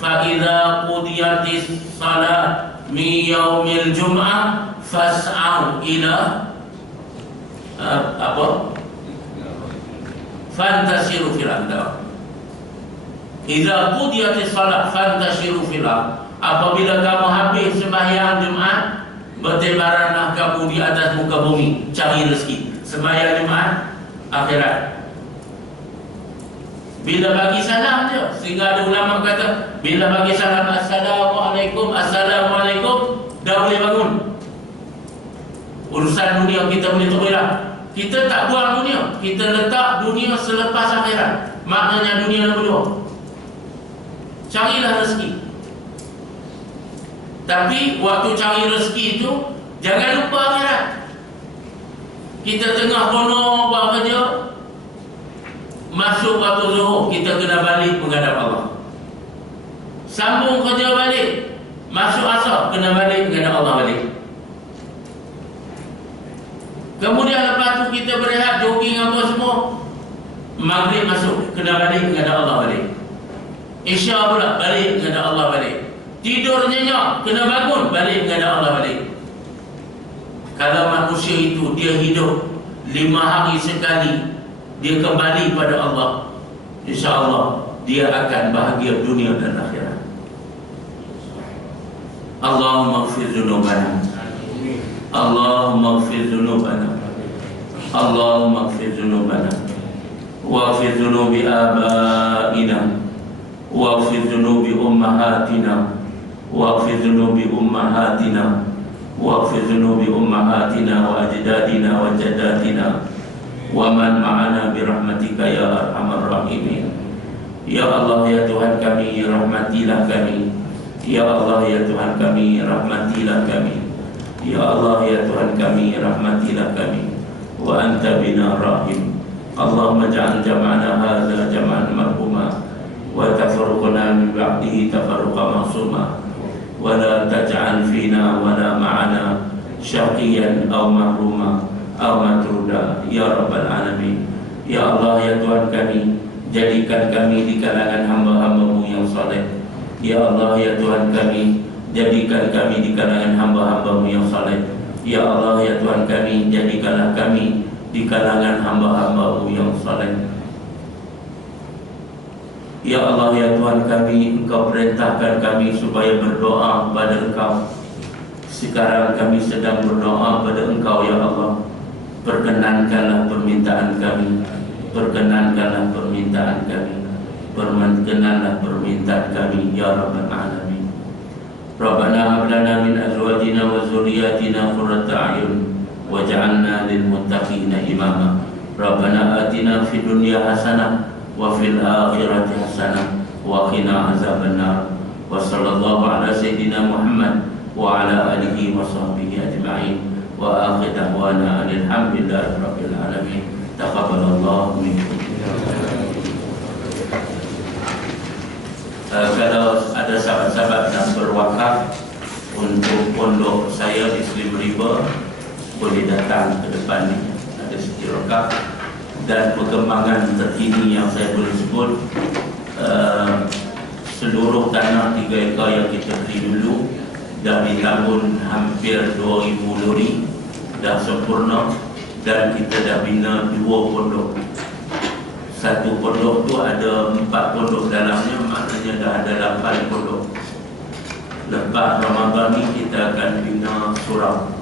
فَإِذَا قُضِيَتِ الصَّلَاةُ مِنْ يَوْمِ الْجُمْعَةِ فَاسْعَوْا إِلَى فَانْتَشِرُوا فِي الْأَرْضِ. Idza qudiyatis salat fantashiru fil ardh. Apabila kamu habis sembahyang Jumaat, bertebaranlah kamu di atas muka bumi cari rezeki. Sembahyang Jumaat, akhirat. Bila bagi salam dia, sehingga ada ulama kata, bila bagi salam assalamualaikum, dah boleh bangun. Urusan dunia kita boleh terbelah. Kita tak buang dunia, kita letak dunia selepas akhirat. Maknanya dunia nombor 2. Carilah rezeki. Tapi waktu cari rezeki itu, jangan lupa akhirat. Kita tengah kono buat kerja, masuk waktu zuhur, kita kena balik menghadap Allah. Sambung kerja balik, masuk asar, kena balik menghadap Allah balik. Kemudian lepas tu kita berehat, jogging apa semua, maghrib masuk, kena balik menghadap Allah balik. Isya pula balik menghadap Allah balik. Tidur nyenyak, kena bangun, balik menghadap Allah balik. Kalau manusia itu dia hidup 5 hari sekali, dia kembali pada Allah, insya-Allah dia akan bahagia dunia dan akhirat. Allahumma ighfir dzunubana, Allahumma ighfir dzunubana, Allahumma ighfir dhunubana waghfir dhunubi abaina waghfir dhunubi ummahatina waghfir dhunubi ummahatina waghfir dhunubi ummahatina wa ajdadina wa jaddatina wa man ma'ana birahmatika ya arhamar rahimin. Ya Allah ya Tuhan kami, rahmatilah kami. Ya Allah ya Tuhan kami, rahmatilah kami. Ya Allah ya Tuhan kami, rahmatilah kami. Wa anta bina rahim. Allahumma ja'al jam'ana hadza jam'an marhuma wa tafarruqana min ba'dihi tafarruqan ma'suma wa la taj'al fina wa la ma'ana syaqiyan aw mahruma aw matruda ya rabbal alamin. Ya Allah ya Tuhan kami, jadikan kami di kalangan hamba-hamba-Mu yang saleh. Ya Allah ya Tuhan kami, jadikan kami di kalangan hamba-hamba-Mu yang saleh. Ya Allah ya Tuhan kami, jadikanlah kami di kalangan hamba-hamba-Mu yang saleh. Ya Allah ya Tuhan kami, Engkau perintahkan kami supaya berdoa kepada Engkau. Sekarang kami sedang berdoa kepada Engkau ya Allah. Perkenankanlah permintaan kami, perkenankanlah permintaan kami, perkenanlah permintaan kami ya Rabbal Alamin. Rabbana hab lana min azwajina wa dzurriyyatina qurrata a'yun waj'alna lil muttaqina imama. Rabbana atina fid dunya hasanah wa fil akhirati hasanah wa qina azabannar. Wa sallallahu ala sayyidina Muhammad wa ala alihi wa sahbihi ajma'in. Wa akhir da'wana alhamdulillahi rabbil alamin. Taqabbalallahu minkum. Kalau ada sahabat-sahabat yang berwakaf untuk pondok saya di Slim River, boleh datang ke depan ni, ada sedikit wakaf. Dan perkembangan terkini yang saya boleh sebut, seluruh tanah 3 ekar yang kita beli dulu dah ditambun hampir 2000 lori, dah sempurna. Dan kita dah bina 2 pondok. Satu pondok tu ada 4 pondok dalamnya, maknanya dah ada 8 pondok. Lepas Ramadan ni kita akan bina surau.